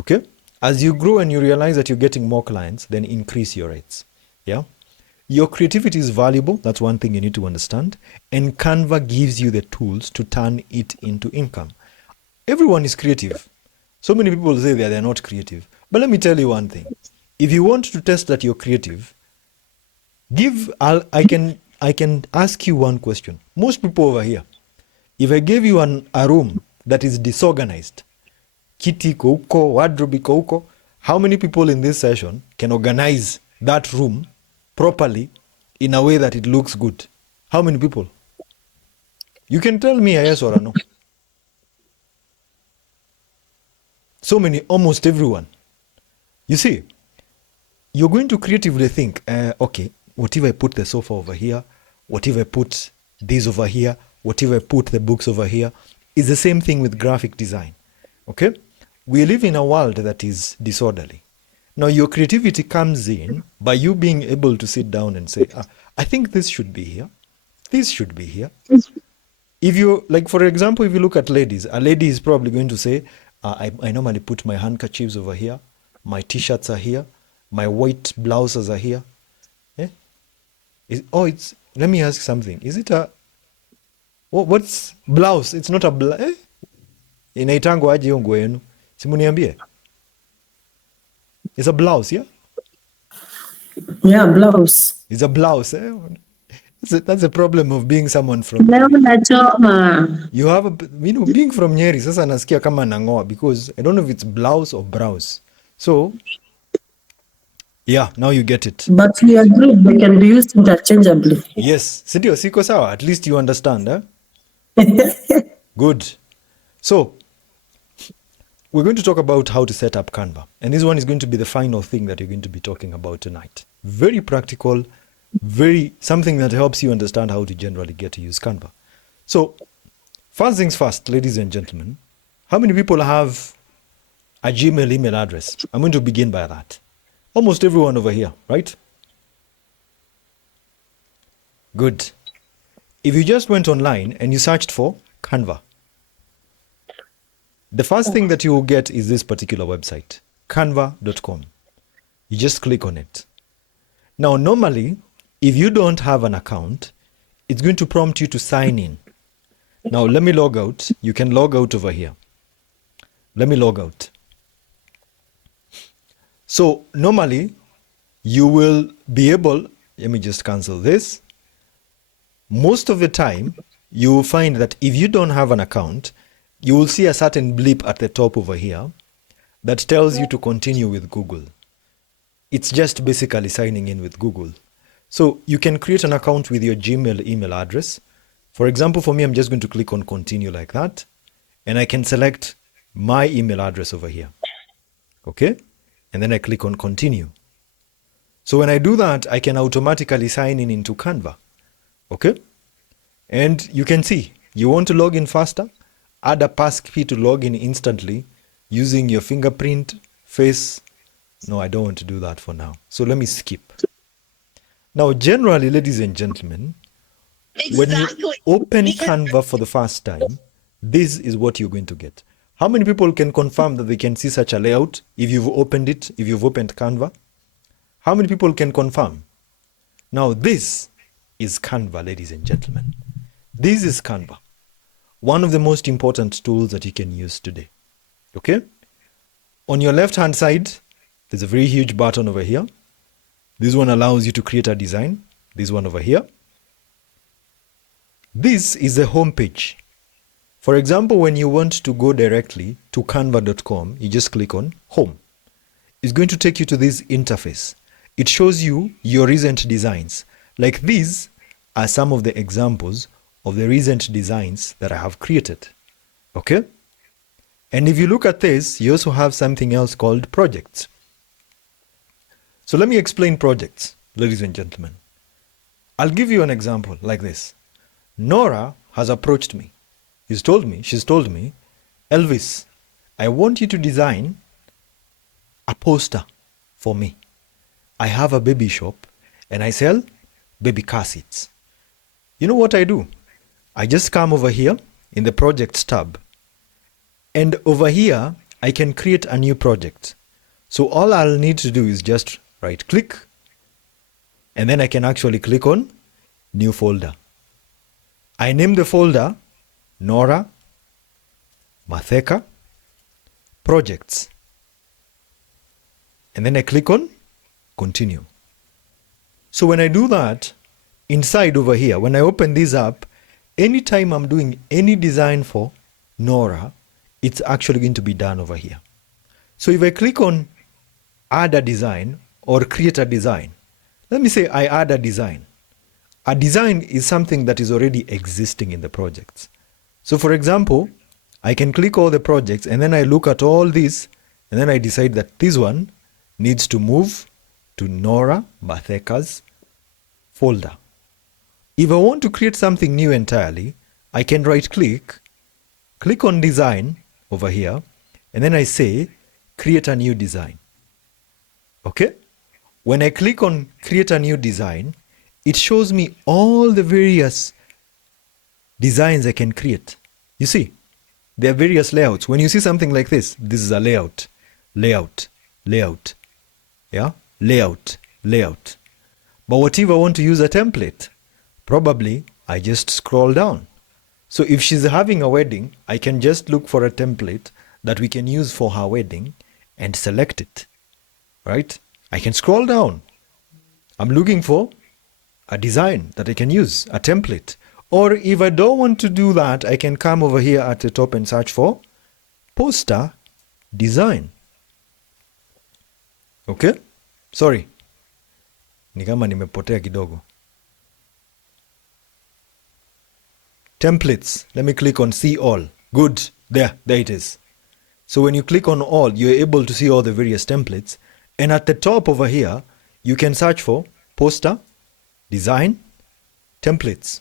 Okay? As you grow and you realize that you're getting more clients, then increase your rates. Yeah? Your creativity is valuable. That's one thing you need to understand. And Canva gives you the tools to turn it into income. Everyone is creative. So many people say that they're not creative. But let me tell you one thing. If you want to test that you're creative, I can ask you one question. Most people over here, if I gave you a room that is disorganized, kiti iko huko, wardrobe iko huko, how many people in this session can organize that room properly in a way that it looks good? How many people? You can tell me a yes or a no. So many, almost everyone. You see, you're going to creatively think, okay, what if I put the sofa over here? What if I put this over here? What if I put the books over here? It's the same thing with graphic design. Okay? We live in a world that is disorderly. Now, your creativity comes in by you being able to sit down and say, I think this should be here. This should be here. If you, like, for example, if you look at ladies, a lady is probably going to say, I normally put my handkerchiefs over here. My t-shirts are here. My white blouses are here. Eh? Let me ask something. Is it what's blouse? It's not a blouse. Eh? Inaitangwa aje hiyo nguo yenu? Simuniambie. It's a blouse, yeah? Yeah, blouse. It's a blouse, eh? That's a problem of being someone from... You have being from Nyeri, sasa nasikia kama nangoa, because I don't know if it's blouse or brows. So, yeah, now you get it. But we agree they can be used interchangeably. Yes. Sindio, siko sawa. At least you understand, eh? Good. So, we're going to talk about how to set up Canva. And this one is going to be the final thing that you're going to be talking about tonight. Very practical, something that helps you understand how to generally get to use Canva. So, first things first, ladies and gentlemen, how many people have a Gmail email address? I'm going to begin by that. Almost everyone over here, right? Good. If you just went online and you searched for Canva, the first thing that you will get is this particular website, canva.com. You just click on it. Now, normally, if you don't have an account, it's going to prompt you to sign in. Now, let me log out. You can log out over here. Let me log out. So, normally, you will be able, let me just cancel this. Most of the time, you will find that if you don't have an account, you will see a certain blip at the top over here that tells you to continue with Google. It's just basically signing in with Google. So you can create an account with your Gmail email address. For example, for me, I'm just going to click on continue like that. And I can select my email address over here. Okay? And then I click on continue. So when I do that, I can automatically sign in into Canva. Okay? And you can see, you want to log in faster? Add a passkey to log in instantly using your fingerprint, face. No, I don't want to do that for now. So let me skip. Now, generally, ladies and gentlemen, when you open Canva for the first time, this is what you're going to get. How many people can confirm that they can see such a layout if you've opened it, if you've opened Canva? How many people can confirm? Now, this is Canva, ladies and gentlemen. This is Canva. One of the most important tools that you can use today. Okay? On your left-hand side, there's a very huge button over here. This one allows you to create a design. This one over here. This is the home page. For example, when you want to go directly to canva.com, you just click on home. It's going to take you to this interface. It shows you your recent designs. Like these are some of the examples of the recent designs that I have created. Okay? And if you look at this, you also have something else called projects. So let me explain projects, ladies and gentlemen. I'll give you an example like this. Nora has approached me. She's told me, Elvis, I want you to design a poster for me. I have a baby shop and I sell baby car seats. You know what I do? I just come over here in the projects tab. And over here, I can create a new project. So all I'll need to do is just right click. And then I can actually click on new folder. I name the folder Nora Matheka Projects. And then I click on continue. So when I do that, inside over here, when I open this up, anytime I'm doing any design for Nora, it's actually going to be done over here. So if I click on add a design or create a design, let me say I add a design. A design is something that is already existing in the projects. So for example, I can click all the projects and then I look at all these and then I decide that this one needs to move to Nora Batheka's folder. If I want to create something new entirely, I can right click on design over here, and then I say create a new design. Okay? When I click on create a new design, it shows me all the various designs I can create. You see, there are various layouts. When you see something like this is a layout, layout, layout, yeah, layout, layout. But what if I want to use a template? Probably I just scroll down. So if she's having a wedding, I can just look for a template that we can use for her wedding and select it, right? I can scroll down. I'm looking for a design that I can use, a template. Or if I don't want to do that, I can come over here at the top and search for poster design. Okay? Sorry. Ni kama nimepotea kidogo. Templates. Let me click on see all. Good. There it is. So when you click on all, you're able to see all the various templates. And at the top over here, you can search for poster, design, templates.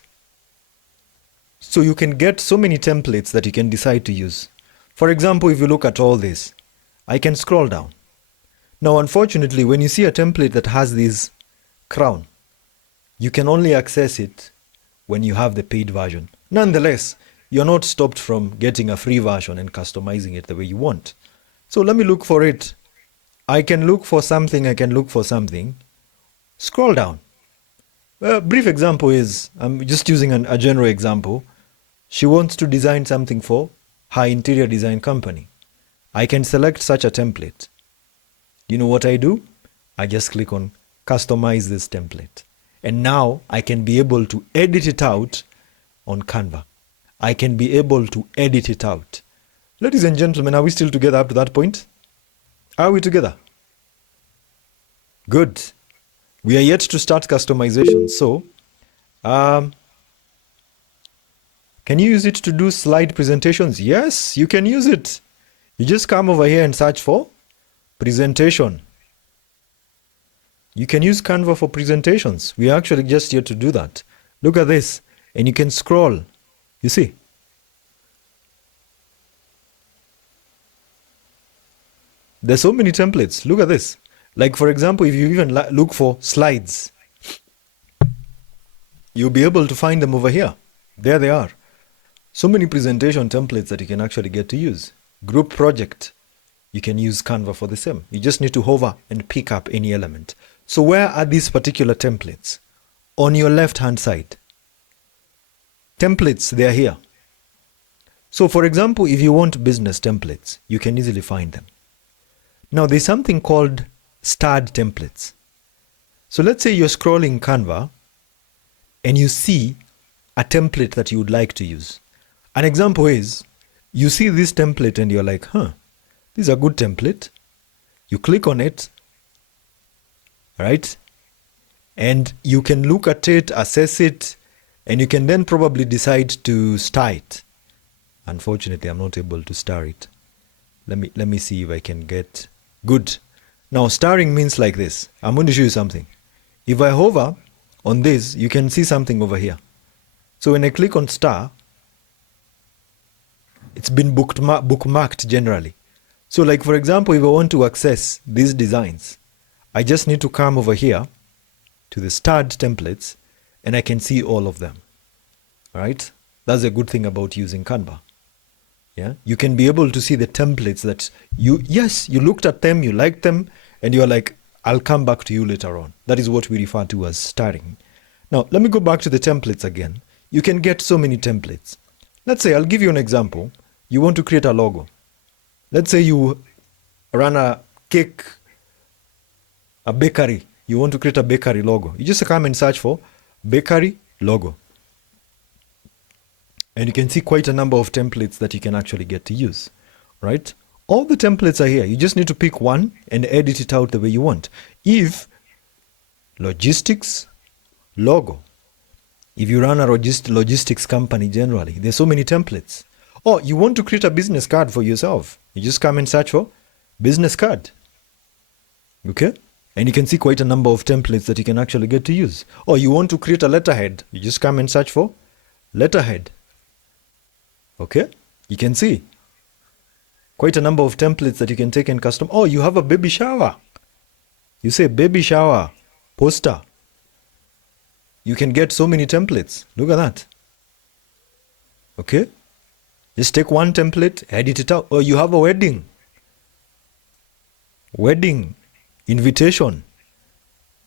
So you can get so many templates that you can decide to use. For example, if you look at all this, I can scroll down. Now, unfortunately, when you see a template that has this crown, you can only access it when you have the paid version. Nonetheless, you're not stopped from getting a free version and customizing it the way you want. So let me look for it. I can look for something, Scroll down. A brief example is, I'm just using a general example. She wants to design something for her interior design company. I can select such a template. You know what I do? I just click on customize this template. And now I can be able to edit it out on Canva. I can be able to edit it out. Ladies and gentlemen, are we still together up to that point? Are we together? Good. We are yet to start customization. So, can you use it to do slide presentations? Yes, you can use it. You just come over here and search for presentation. You can use Canva for presentations. We are actually just here to do that. Look at this. And you can scroll. You see? There's so many templates. Look at this. Like, for example, if you even look for slides, you'll be able to find them over here. There they are. So many presentation templates that you can actually get to use. Group project, you can use Canva for the same. You just need to hover and pick up any element. So where are these particular templates? On your left-hand side. Templates, they are here. So for example, if you want business templates, you can easily find them. Now there's something called starred templates. So let's say you're scrolling Canva and you see a template that you would like to use. An example is, you see this template and you're like, this is a good template. You click on it, right? And you can look at it, assess it, and you can then probably decide to star it. Unfortunately, I'm not able to star it. Let me see if I can get good. Now, starring means like this. I'm going to show you something. If I hover on this, you can see something over here. So when I click on star, it's been bookmarked generally. So like, for example, if I want to access these designs, I just need to come over here to the starred templates and I can see all of them. All right? That's a good thing about using Canva. Yeah, you can be able to see the templates that you looked at them, you liked them, and you're like, I'll come back to you later on. That is what we refer to as starring. Now, let me go back to the templates again. You can get so many templates. Let's say, I'll give you an example. You want to create a logo. Let's say you run a cake a bakery. You want to create a bakery logo. You just come and search for bakery logo. And you can see quite a number of templates that you can actually get to use, right? All the templates are here. You just need to pick one and edit it out the way you want. If logistics, logo. If you run a logistics company generally, there's so many templates. Or you want to create a business card for yourself. You just come and search for business card. Okay? And you can see quite a number of templates that you can actually get to use. Or you want to create a letterhead. You just come and search for letterhead. Okay? You can see quite a number of templates that you can take and custom. Oh, you have a baby shower. You say baby shower poster. You can get so many templates. Look at that. Okay? Just take one template, edit it out. Or you have a wedding. Wedding invitation.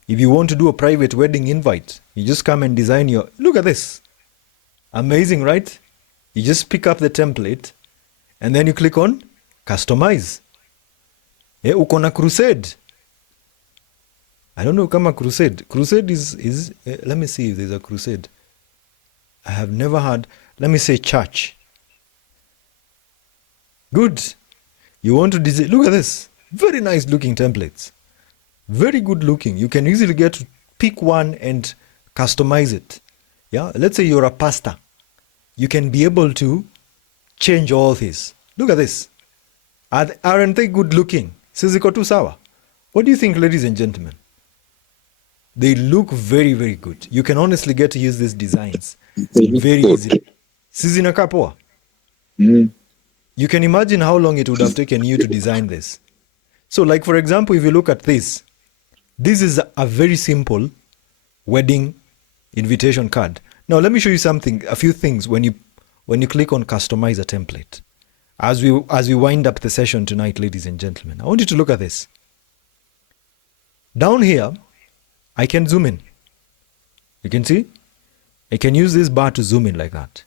If you want to do a private wedding invite, you just come and design your... Look at this. Amazing, right? You just pick up the template and then you click on customize. Uko na crusade. I don't know kama crusade. Crusade is let me see if there's a crusade. I have never had. Let me say church. Good. You want to design. Look at this. Very nice looking templates. Very good looking. You can easily get to pick one and customize it. Yeah. Let's say you're a pastor. You can be able to change all this. Look at this. Aren't they good looking? Siziko tu sawa. What do you think, ladies and gentlemen? They look very, very good. You can honestly get to use these designs very easily. Sizinakaa poa. You can imagine how long it would have taken you to design this. So like, for example, if you look at this is a very simple wedding invitation card. Now, let me show you something, a few things when you click on customize a template. As we wind up the session tonight, ladies and gentlemen, I want you to look at this. Down here, I can zoom in. You can see? I can use this bar to zoom in like that.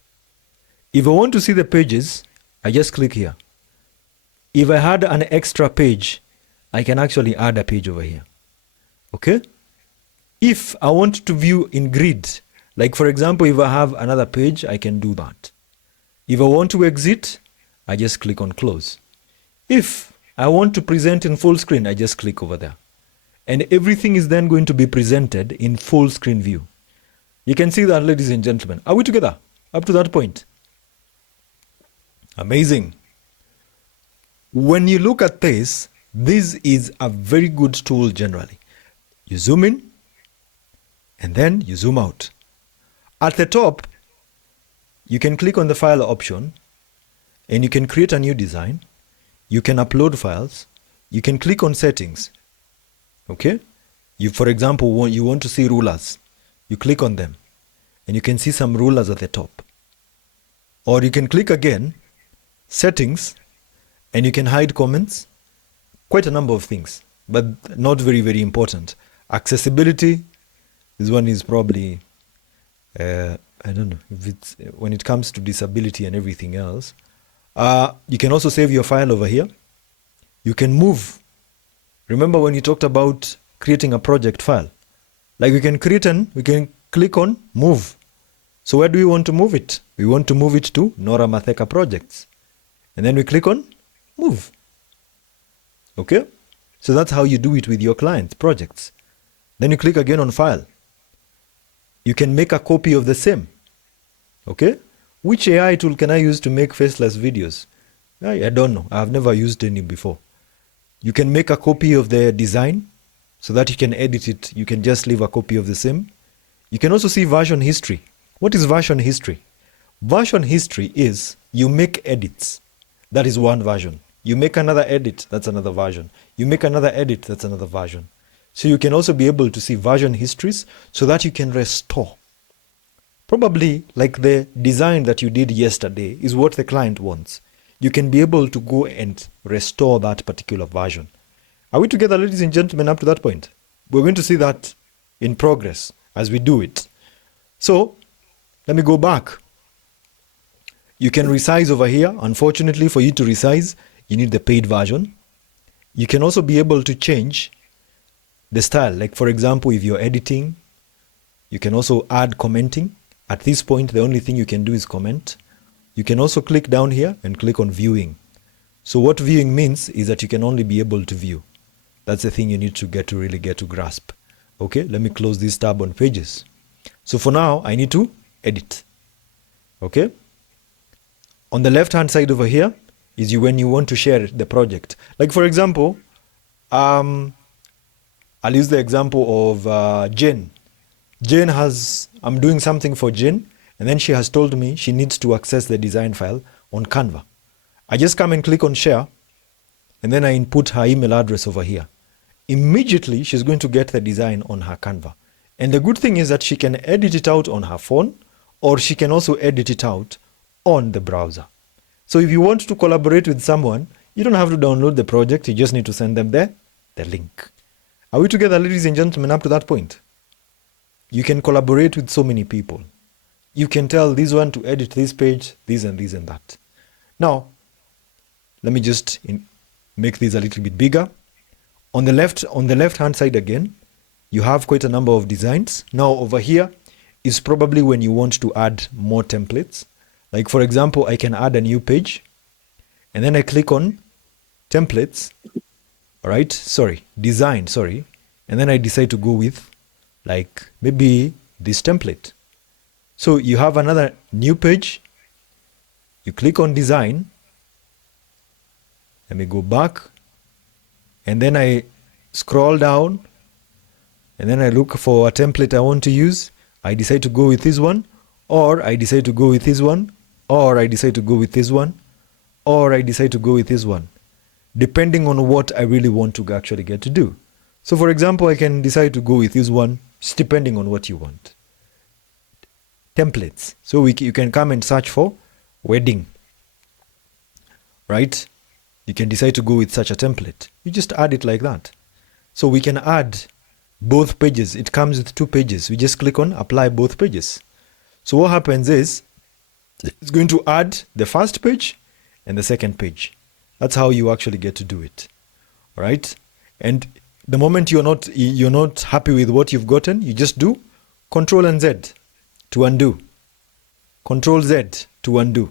If I want to see the pages, I just click here. If I had an extra page, I can actually add a page over here. Okay? If I want to view in grid, like for example, if I have another page, I can do that. If I want to exit, I just click on close. If I want to present in full screen, I just click over there. And everything is then going to be presented in full screen view. You can see that, ladies and gentlemen. Are we together up to that point? Amazing. When you look at this is a very good tool generally. You zoom in and then you zoom out. At the top, you can click on the file option and you can create a new design. You can upload files. You can click on settings. Okay? You, for example, you want to see rulers. You click on them and you can see some rulers at the top. Or you can click again, settings, and you can hide comments. Quite a number of things, but not very, very important. Accessibility, this one is probably, I don't know, if it's when it comes to disability and everything else. You can also save your file over here. You can move. Remember when you talked about creating a project file? Like we can click on move. So where do we want to move it? We want to move it to Nora Matheka projects. And then we click on move. Okay? So that's how you do it with your clients' projects. Then you click again on file. You can make a copy of the same. Okay? Which AI tool can I use to make faceless videos? I don't know. I've never used any before. You can make a copy of the design so that you can edit it. You can just leave a copy of the same. You can also see version history. What is version history? Version history is you make edits. That is one version. You make another edit, that's another version. You make another edit, that's another version. So you can also be able to see version histories so that you can restore. Probably like the design that you did yesterday is what the client wants. You can be able to go and restore that particular version. Are we together, ladies and gentlemen, up to that point? We're going to see that in progress as we do it. So let me go back. You can resize over here. Unfortunately, for you to resize, you need the paid version. You can also be able to change the style. Like for example, if you're editing, you can also add commenting. At this point, the only thing you can do is comment. You can also click down here and click on viewing. So what viewing means is that you can only be able to view. That's the thing you need to really get to grasp. Okay, let me close this tab on pages. So for now, I need to edit. Okay. On the left-hand side over here is when you want to share the project. Like for example, I'll use the example of Jen. Jen I'm doing something for Jen, and then she has told me she needs to access the design file on Canva. I just come and click on share, and then I input her email address over here. Immediately, she's going to get the design on her Canva. And the good thing is that she can edit it out on her phone, or she can also edit it out on the browser. So if you want to collaborate with someone, you don't have to download the project, you just need to send them the link. Are we together, ladies and gentlemen, up to that point? You can collaborate with so many people. You can tell this one to edit this page, this and this and that. Now, let me just make this a little bit bigger. On the left-hand side again, you have quite a number of designs. Now over here is probably when you want to add more templates. Like for example, I can add a new page, and then I click on templates, all right? Design, and then I decide to go with like maybe this template. So you have another new page, you click on design, let me go back, and then I scroll down, and then I look for a template I want to use. I decide to go with this one, or I decide to go with this one, or I decide to go with this one, or I decide to go with this one, depending on what I really want to actually get to do. So for example, I can decide to go with this one, just depending on what you want. Templates. So you can come and search for wedding, right? You can decide to go with such a template. You just add it like that. So we can add both pages. It comes with 2 pages. We just click on apply both pages. So what happens is it's going to add the first page and the second page. That's how you actually get to do it. All right? And the moment you're not happy with what you've gotten, you just do Control and Z to undo. Control Z to undo.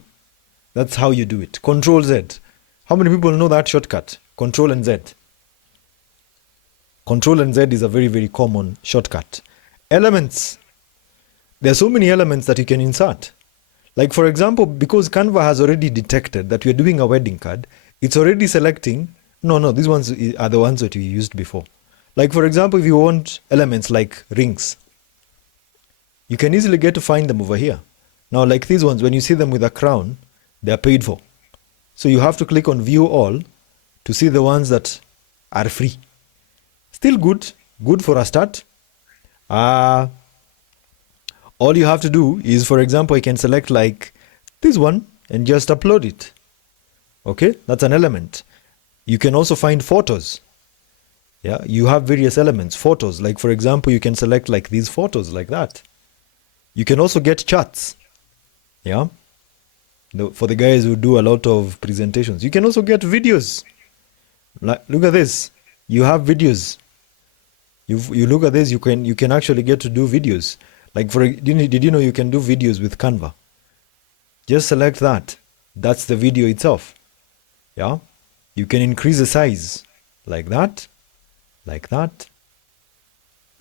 That's how you do it. Control Z. How many people know that shortcut? Control and Z. Control and Z is a very, very common shortcut. Elements. There are so many elements that you can insert. Like for example, because Canva has already detected that we're doing a wedding card, it's already selecting, no, these ones are the ones that we used before. Like for example, if you want elements like rings, you can easily get to find them over here. Now like these ones, when you see them with a crown, they're paid for. So you have to click on view all to see the ones that are free. Still good for a start. All you have to do is, for example, I can select like this one and just upload it. Okay, that's an element. You can also find photos. Yeah, you have various elements, photos. Like for example, you can select like these photos like that. You can also get charts. Yeah, for the guys who do a lot of presentations. You can also get videos. Like, look at this. You have videos. You look at this. You can actually get to do videos. Like did you know you can do videos with Canva? Just select that. That's the video itself. Yeah, you can increase the size like that,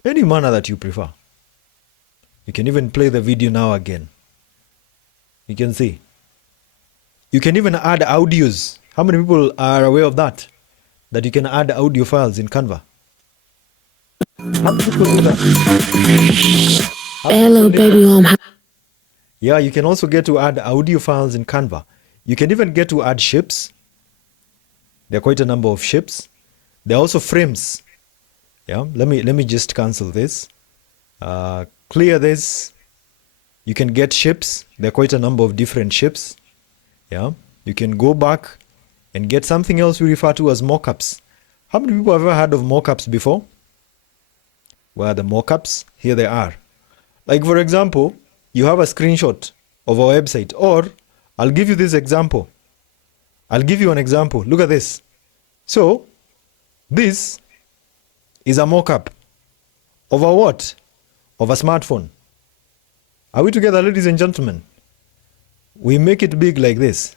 any manner that you prefer. You can even play the video now again. You can see. You can even add audios. How many people are aware of that? That you can add audio files in Canva. How many people do that? Hello, baby mom. Yeah, you can also get to add audio files in Canva. You can even get to add shapes. There are quite a number of shapes. There are also frames. Yeah, let me just cancel this. Clear this. You can get shapes. There are quite a number of different shapes. Yeah, you can go back and get something else we refer to as mockups. How many people have ever heard of mockups before? Where are the mockups? Here they are. Like for example, you have a screenshot of our website, or I'll give you this example. I'll give you an example. Look at this. So this is a mock-up of a what? Of a smartphone. Are we together, ladies and gentlemen? We make it big like this.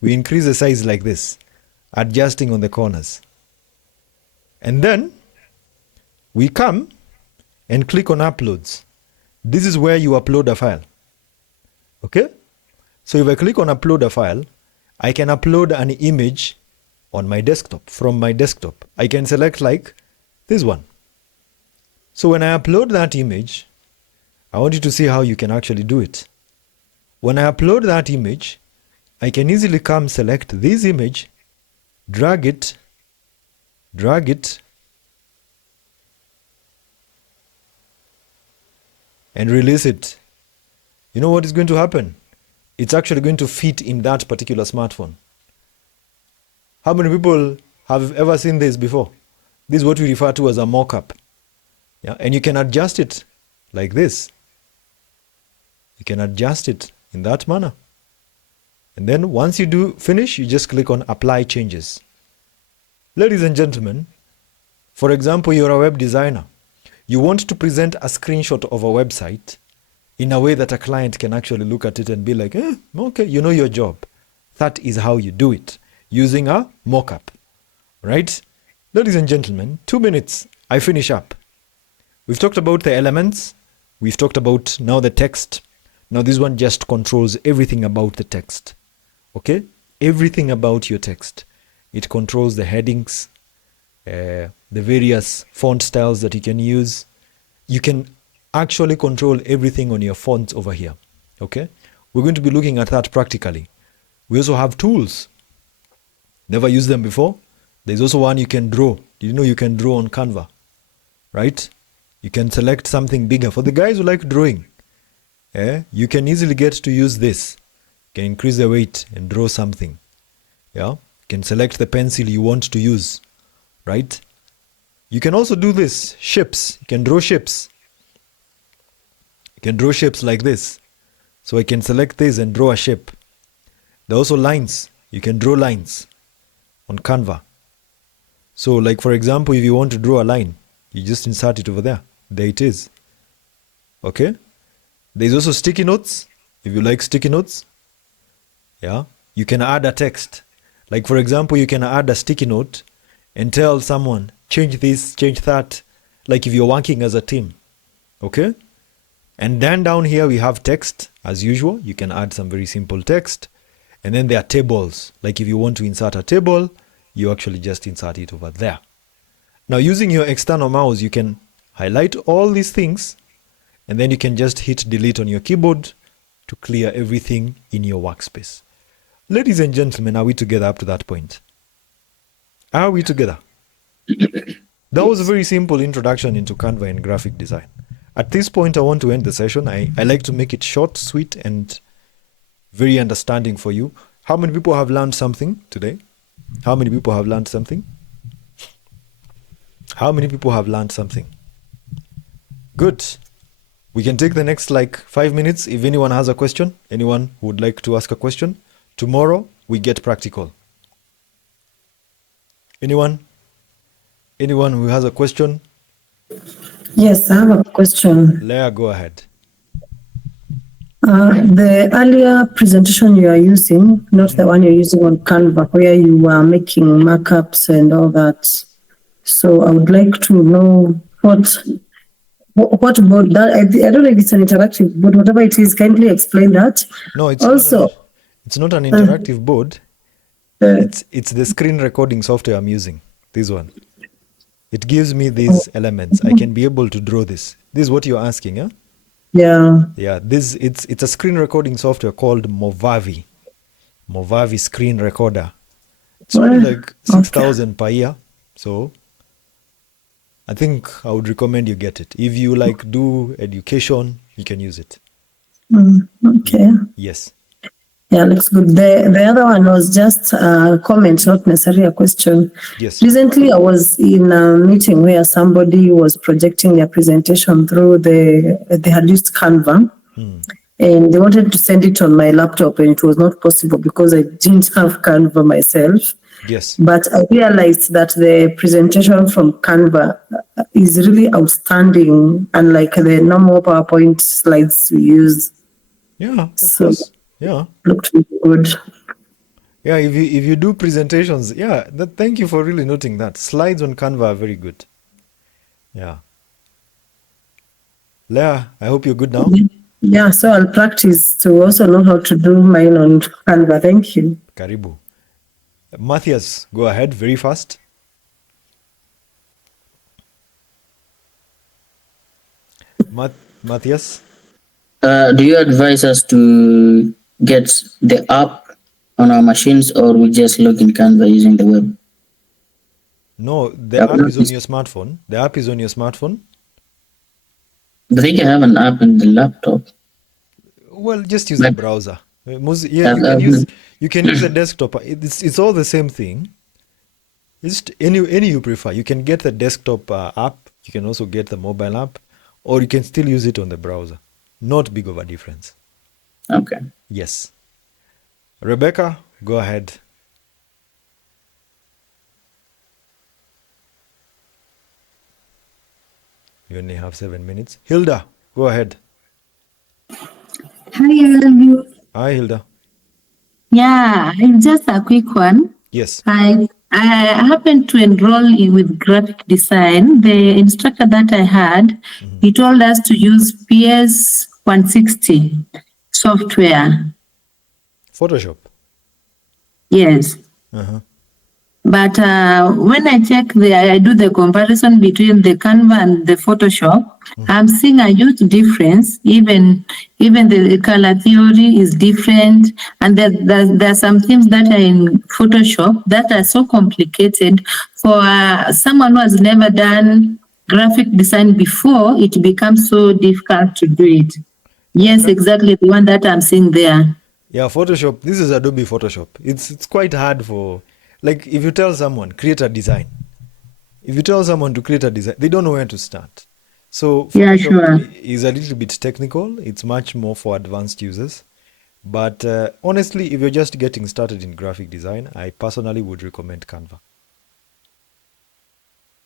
We increase the size like this, adjusting on the corners. And then we come and click on uploads. This is where you upload a file. Okay? So if I click on upload a file, I can upload an image on my desktop, from my desktop. I can select like this one. So when I upload that image, I want you to see how you can actually do it. When I upload that image, I can easily come select this image, drag it, and release it. You know what is going to happen? It's actually going to fit in that particular smartphone. How many people have ever seen this before? This is what we refer to as a mock-up. Yeah? And you can adjust it like this. You can adjust it in that manner. And then once you do finish, you just click on apply changes. Ladies and gentlemen, for example, you're a web designer. You want to present a screenshot of a website in a way that a client can actually look at it and be like, okay, you know your job. That is how you do it, using a mock-up, right? Ladies and gentlemen, 2 minutes, I finish up. We've talked about the elements. We've talked about now the text. Now this one just controls everything about the text, okay? Everything about your text. It controls the headings, the various font styles that you can use. You can actually control everything on your fonts over here, okay? We're going to be looking at that practically. We also have tools. Never used them before. There's also one you can draw. Did you know you can draw on Canva, right? You can select something bigger. For the guys who like drawing, you can easily get to use this. You can increase the weight and draw something. Yeah, you can select the pencil you want to use, right? You can also do this, shapes. You can draw shapes. You can draw shapes like this. So I can select this and draw a shape. There are also lines. You can draw lines on Canva. So like for example, if you want to draw a line, you just insert it over there. There it is. Okay? There's also sticky notes. If you like sticky notes, yeah, you can add a text. Like for example, you can add a sticky note and tell someone, change this, change that, like if you're working as a team. Okay? And then down here we have text as usual. You can add some very simple text. And then there are tables. Like if you want to insert a table, you actually just insert it over there. Now using your external mouse, you can highlight all these things and then you can just hit delete on your keyboard to clear everything in your workspace. Ladies and gentlemen, are we together up to that point? Are we together? That was a very simple introduction into Canva and graphic design. At this point, I want to end the session. I like to make it short, sweet, and very understanding for you. How many people have learned something today? How many people have learned something? How many people have learned something? Good. We can take the next like 5 minutes. If anyone has a question, anyone who would like to ask a question, tomorrow we get practical. Anyone? Anyone who has a question? Yes, I have a question. Leah, go ahead. The earlier presentation you are using, not the one you're using on Canva, where you were making markups and all that. So I would like to know what about that. I don't know if it's an interactive board, whatever it is, kindly explain that. No, it's also not it's not an interactive board. It's the screen recording software I'm using. This one. It gives me these elements. I can be able to draw this. This is what you're asking, huh? Yeah. Yeah, it's a screen recording software called Movavi. Movavi screen recorder. It's only like 6,000 per year. So I think I would recommend you get it. If you like do education, you can use it. Okay. Yes. Yeah, looks good. The other one was just a comment, not necessarily a question. Yes. Recently, I was in a meeting where somebody was projecting their presentation through they had used Canva, and they wanted to send it on my laptop, and it was not possible because I didn't have Canva myself. Yes. But I realized that the presentation from Canva is really outstanding, unlike the normal PowerPoint slides we use. Yeah, of course. Yeah. Looked really good. Yeah, if you do presentations, yeah, thank you for really noting that. Slides on Canva are very good. Yeah. Leah, I hope you're good now. Yeah, so I'll practice to also know how to do mine on Canva. Thank you. Karibu. Matthias, go ahead very fast. Matthias? Do you advise us to get the app on our machines, or we just log in Canva using the web? No, the app is on your smartphone. The app is on your smartphone. I think I have an app in the laptop. Well, just use the browser. Yeah, you can use the desktop. It's all the same thing. Just any you prefer. You can get the desktop app. You can also get the mobile app, or you can still use it on the browser. Not big of a difference. Okay. Yes. Rebecca, go ahead. You only have 7 minutes. Hilda, go ahead. Hi, Elvis. Hi, Hilda. Yeah, it's just a quick one. Yes. I happened to enroll with graphic design. The instructor that I had, he told us to use PS 160 software. Photoshop. Yes. Uh-huh. But when I check I do the comparison between the Canva and the Photoshop, I'm seeing a huge difference. Even the color theory is different, and there are some things that are in Photoshop that are so complicated for someone who has never done graphic design before. It becomes so difficult to do it. Yes, exactly the one that I'm seeing there. Yeah, Photoshop. This is Adobe Photoshop. It's quite hard for, like, if you tell someone create a design. If you tell someone to create a design, they don't know where to start. So Photoshop is a little bit technical. It's much more for advanced users. But honestly, if you're just getting started in graphic design, I personally would recommend Canva.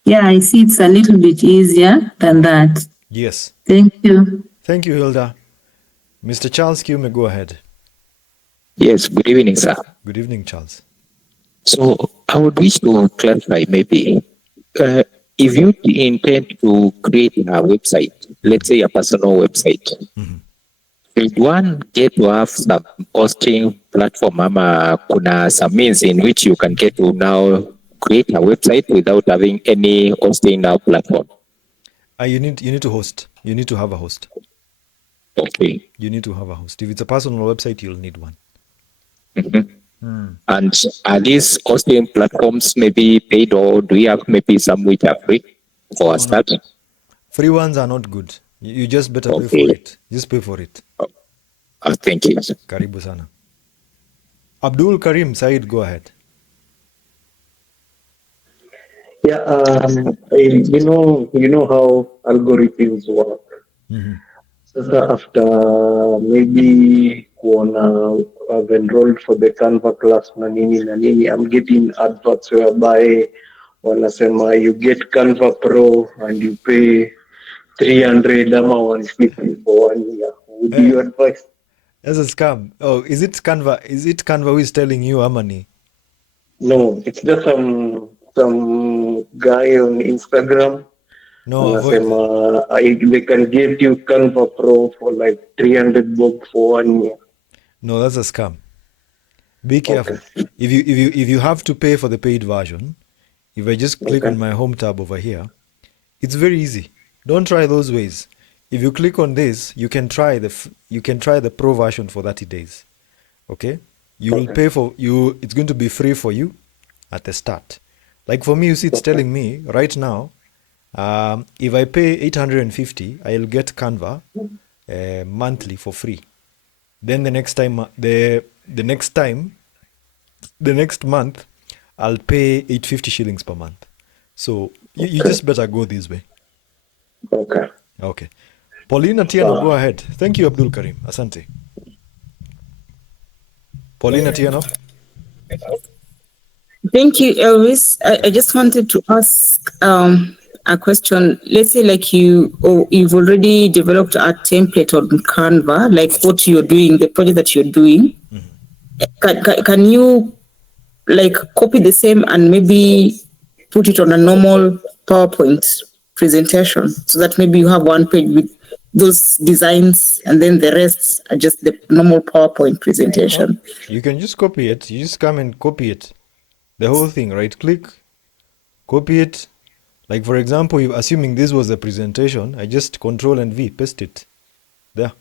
Yeah, I see it's a little bit easier than that. Yes. Thank you. Thank you, Hilda. Mr. Charles, you may go ahead. Yes, good evening, sir. Good evening, Charles. So I would wish to clarify maybe if you intend to create a website, let's say a personal website, should one get to have some hosting platform, ama kuna some means in which you can get to now create a website without having any hosting platform? You need to host. You need to have a host. Okay. You need to have a host. If it's a personal website, you'll need one. And are these hosting platforms maybe paid, or do you have maybe some which are free for a start? No. Free ones are not good. You just better pay for it. Just pay for it. Thank you. Karibu sana. Abdul Karim Said, go ahead. Yeah, you know how algorithms work. Sasa after maybe I've enrolled for the Canva class na nini, I'm getting adverts whereby wanasema you get Canva Pro and you pay 300 ama 150 for 1 year. Would you advise? That's a scam. Oh, is it Canva? Is it Canva who is telling you Amani? No, it's just some guy on Instagram. No, avoid they can get you Canva Pro for like 300 bucks for 1 year. No, that's a scam. Be careful. If you have to pay for the paid version, if I just click on my home tab over here, it's very easy. Don't try those ways. If you click on this, you can try the pro version for 30 days. Okay? You will pay for you. It's going to be free for you at the start. Like for me, you see, it's telling me right now, if I pay 850, I'll get Canva monthly for free. Then the next month, I'll pay 850 shillings per month. So you just better go this way. Okay. Paulina Tiano, go ahead. Thank you, Abdul Karim. Asante. Paulina Tiano. Thank you, Elvis. I just wanted to ask a question. Let's say like you've already developed a template on Canva, like what you're doing, the project that you're doing. Can you like copy the same and maybe put it on a normal PowerPoint presentation so that maybe you have one page with those designs and then the rest are just the normal PowerPoint presentation? You can just copy it. You just come and copy it. The whole thing, right click, copy it. Like for example, assuming this was a presentation, I just Control and V, paste it there.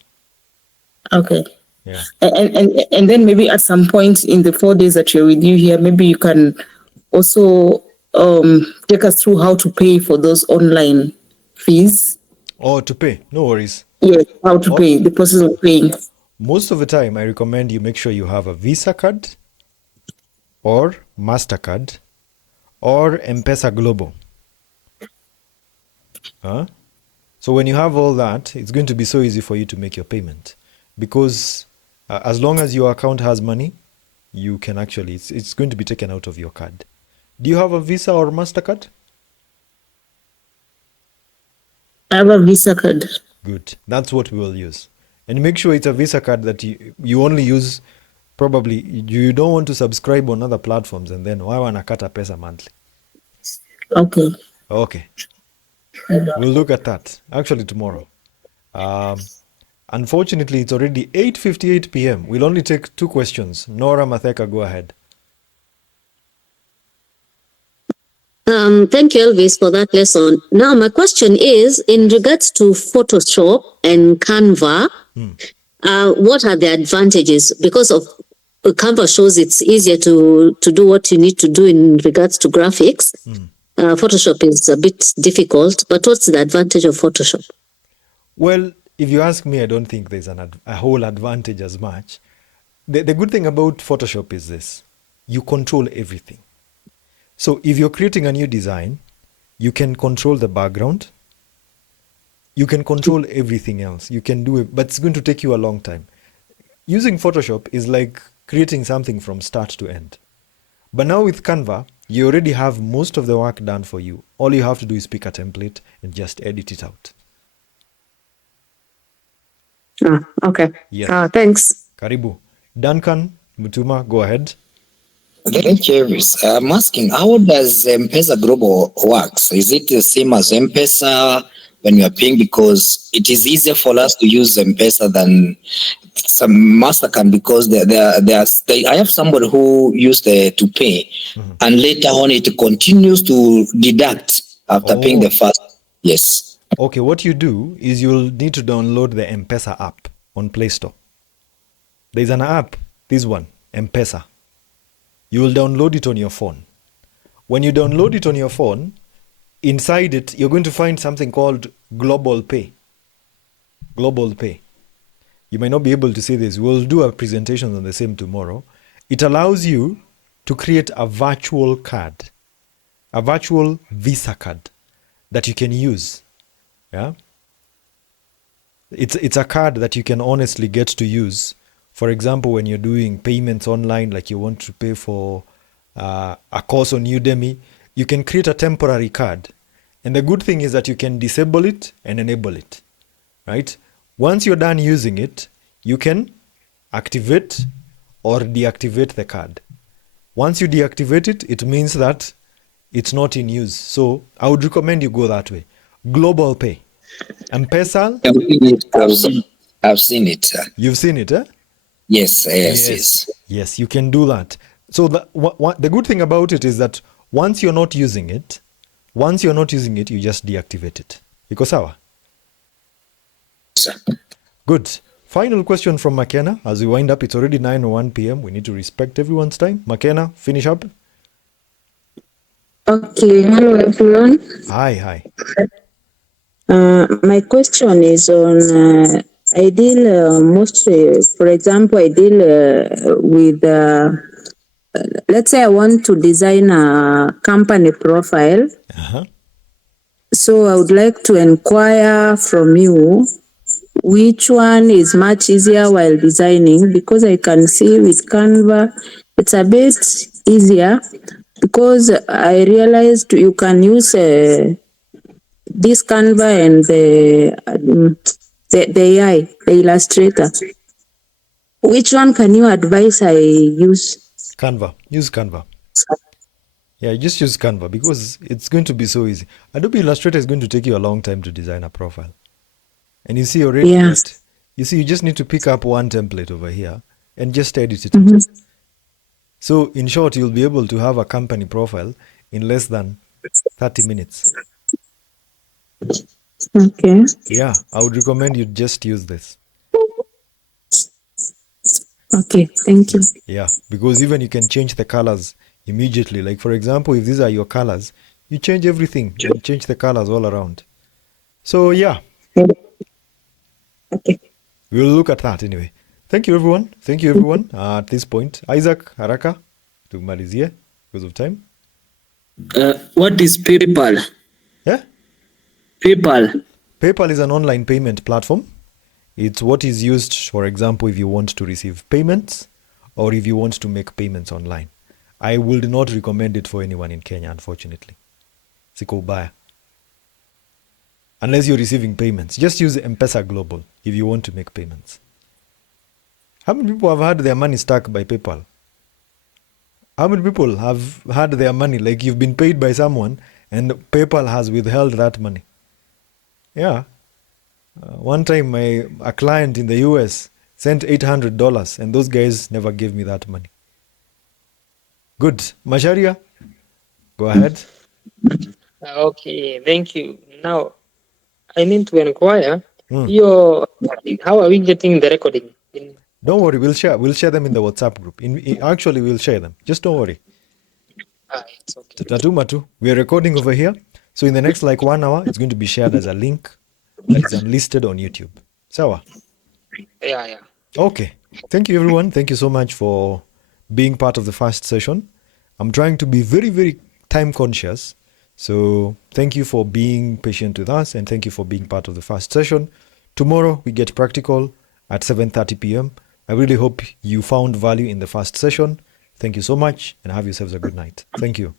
Okay. Yeah. And then maybe at some point in the 4 days that you're with you here, maybe you can also take us through how to pay for those online fees. Oh, to pay, no worries. Yes, how to pay, the process of paying. Most of the time, I recommend you make sure you have a Visa card or MasterCard or M-Pesa Global. So when you have all that, it's going to be so easy for you to make your payment, because as long as your account has money, you can actually, it's going to be taken out of your card. Do you have a Visa or MasterCard? I have a Visa card. Good. That's what we will use. And make sure it's a Visa card that you only use. Probably you don't want to subscribe on other platforms and then why wanna cut a pesa monthly? Okay. Okay. We'll look at that actually tomorrow. Unfortunately, it's already 8:58 p.m. We'll only take 2 questions. Nora Matheka, go ahead. Thank you, Elvis, for that lesson. Now, my question is in regards to Photoshop and Canva, what are the advantages? Because of Canva shows it's easier to do what you need to do in regards to graphics. Photoshop is a bit difficult, but what's the advantage of Photoshop? Well, if you ask me, I don't think there's a whole advantage as much. The good thing about Photoshop is this: you control everything. So if you're creating a new design, you can control the background. You can control everything else. You can do it, but it's going to take you a long time. Using Photoshop is like creating something from start to end. But now with Canva, you already have most of the work done for you. All you have to do is pick a template and just edit it out. Okay. Yes. Thanks. Karibu. Duncan Mutuma, go ahead. Thank you, Elvis. I'm asking, how does M-Pesa Global works? Is it the same as M-Pesa when you are paying? Because it is easier for us to use M-Pesa than some MasterCard, because I have somebody who used to pay, and later on it continues to deduct after paying the first. Yes. Okay, what you do is you'll need to download the M-Pesa app on Play Store. There's an app, this one, M-Pesa. You will download it on your phone. When you download it on your phone, inside it, you're going to find something called Global Pay. Global Pay. You might not be able to see this. We'll do a presentation on the same tomorrow. It allows you to create a virtual card, a virtual Visa card that you can use. Yeah? It's a card that you can honestly get to use. For example, when you're doing payments online, like you want to pay for a course on Udemy, you can create a temporary card. And the good thing is that you can disable it and enable it, right? Once you're done using it, you can activate or deactivate the card. Once you deactivate it, it means that it's not in use. So I would recommend you go that way. Global Pay. M-Pesa. I've seen it. You've seen it, eh? Yes. You can do that. So the good thing about it is that once you're not using it, you just deactivate it. Iko sawa? Good. Final question from McKenna. As we wind up, it's already 9:01 p.m. We need to respect everyone's time. McKenna, finish up. Okay, hello everyone. Hi. My question is on I deal mostly, for example, I deal with, let's say I want to design a company profile. So I would like to inquire from you which one is much easier while designing, because I can see with Canva, it's a bit easier, because I realized you can use this Canva and the AI, the Illustrator. Which one can you advise I use? Canva. Use Canva. Yeah, just use Canva because it's going to be so easy. Adobe Illustrator is going to take you a long time to design a profile. And you see already that, you see, you just need to pick up one template over here and just edit it. So in short, you'll be able to have a company profile in less than 30 minutes. Okay. Yeah, I would recommend you just use this. Okay, thank you. Yeah, because even you can change the colors immediately. Like for example, if these are your colors, you change everything. You change the colors all around. So yeah. Okay. We'll look at that anyway. Thank you everyone. Thank you everyone. At this point, Isaac, haraka tumalizie because of time. What is PayPal? Yeah? PayPal. PayPal is an online payment platform. It's what is used, for example, if you want to receive payments or if you want to make payments online. I would not recommend it for anyone in Kenya, unfortunately. Siko ubaya. Unless you're receiving payments. Just use M-Pesa Global if you want to make payments. How many people have had their money stuck by PayPal? How many people have had their money, like you've been paid by someone and PayPal has withheld that money? Yeah. One time a client in the US sent $800 and those guys never gave me that money. Good. Masharia, go ahead. Okay, thank you. Now, I need to inquire, how are we getting the recording? Don't worry, we'll share them in the WhatsApp group. Actually, we'll share them. Just don't worry. It's okay. Matu, we are recording over here. So in the next 1 hour, it's going to be shared as a link that is unlisted on YouTube. Sawa? Yeah. Okay. Thank you, everyone. Thank you so much for being part of the first session. I'm trying to be very, very time conscious. So thank you for being patient with us and thank you for being part of the first session. Tomorrow, we get practical at 7:30 p.m. I really hope you found value in the first session. Thank you so much and have yourselves a good night. Thank you.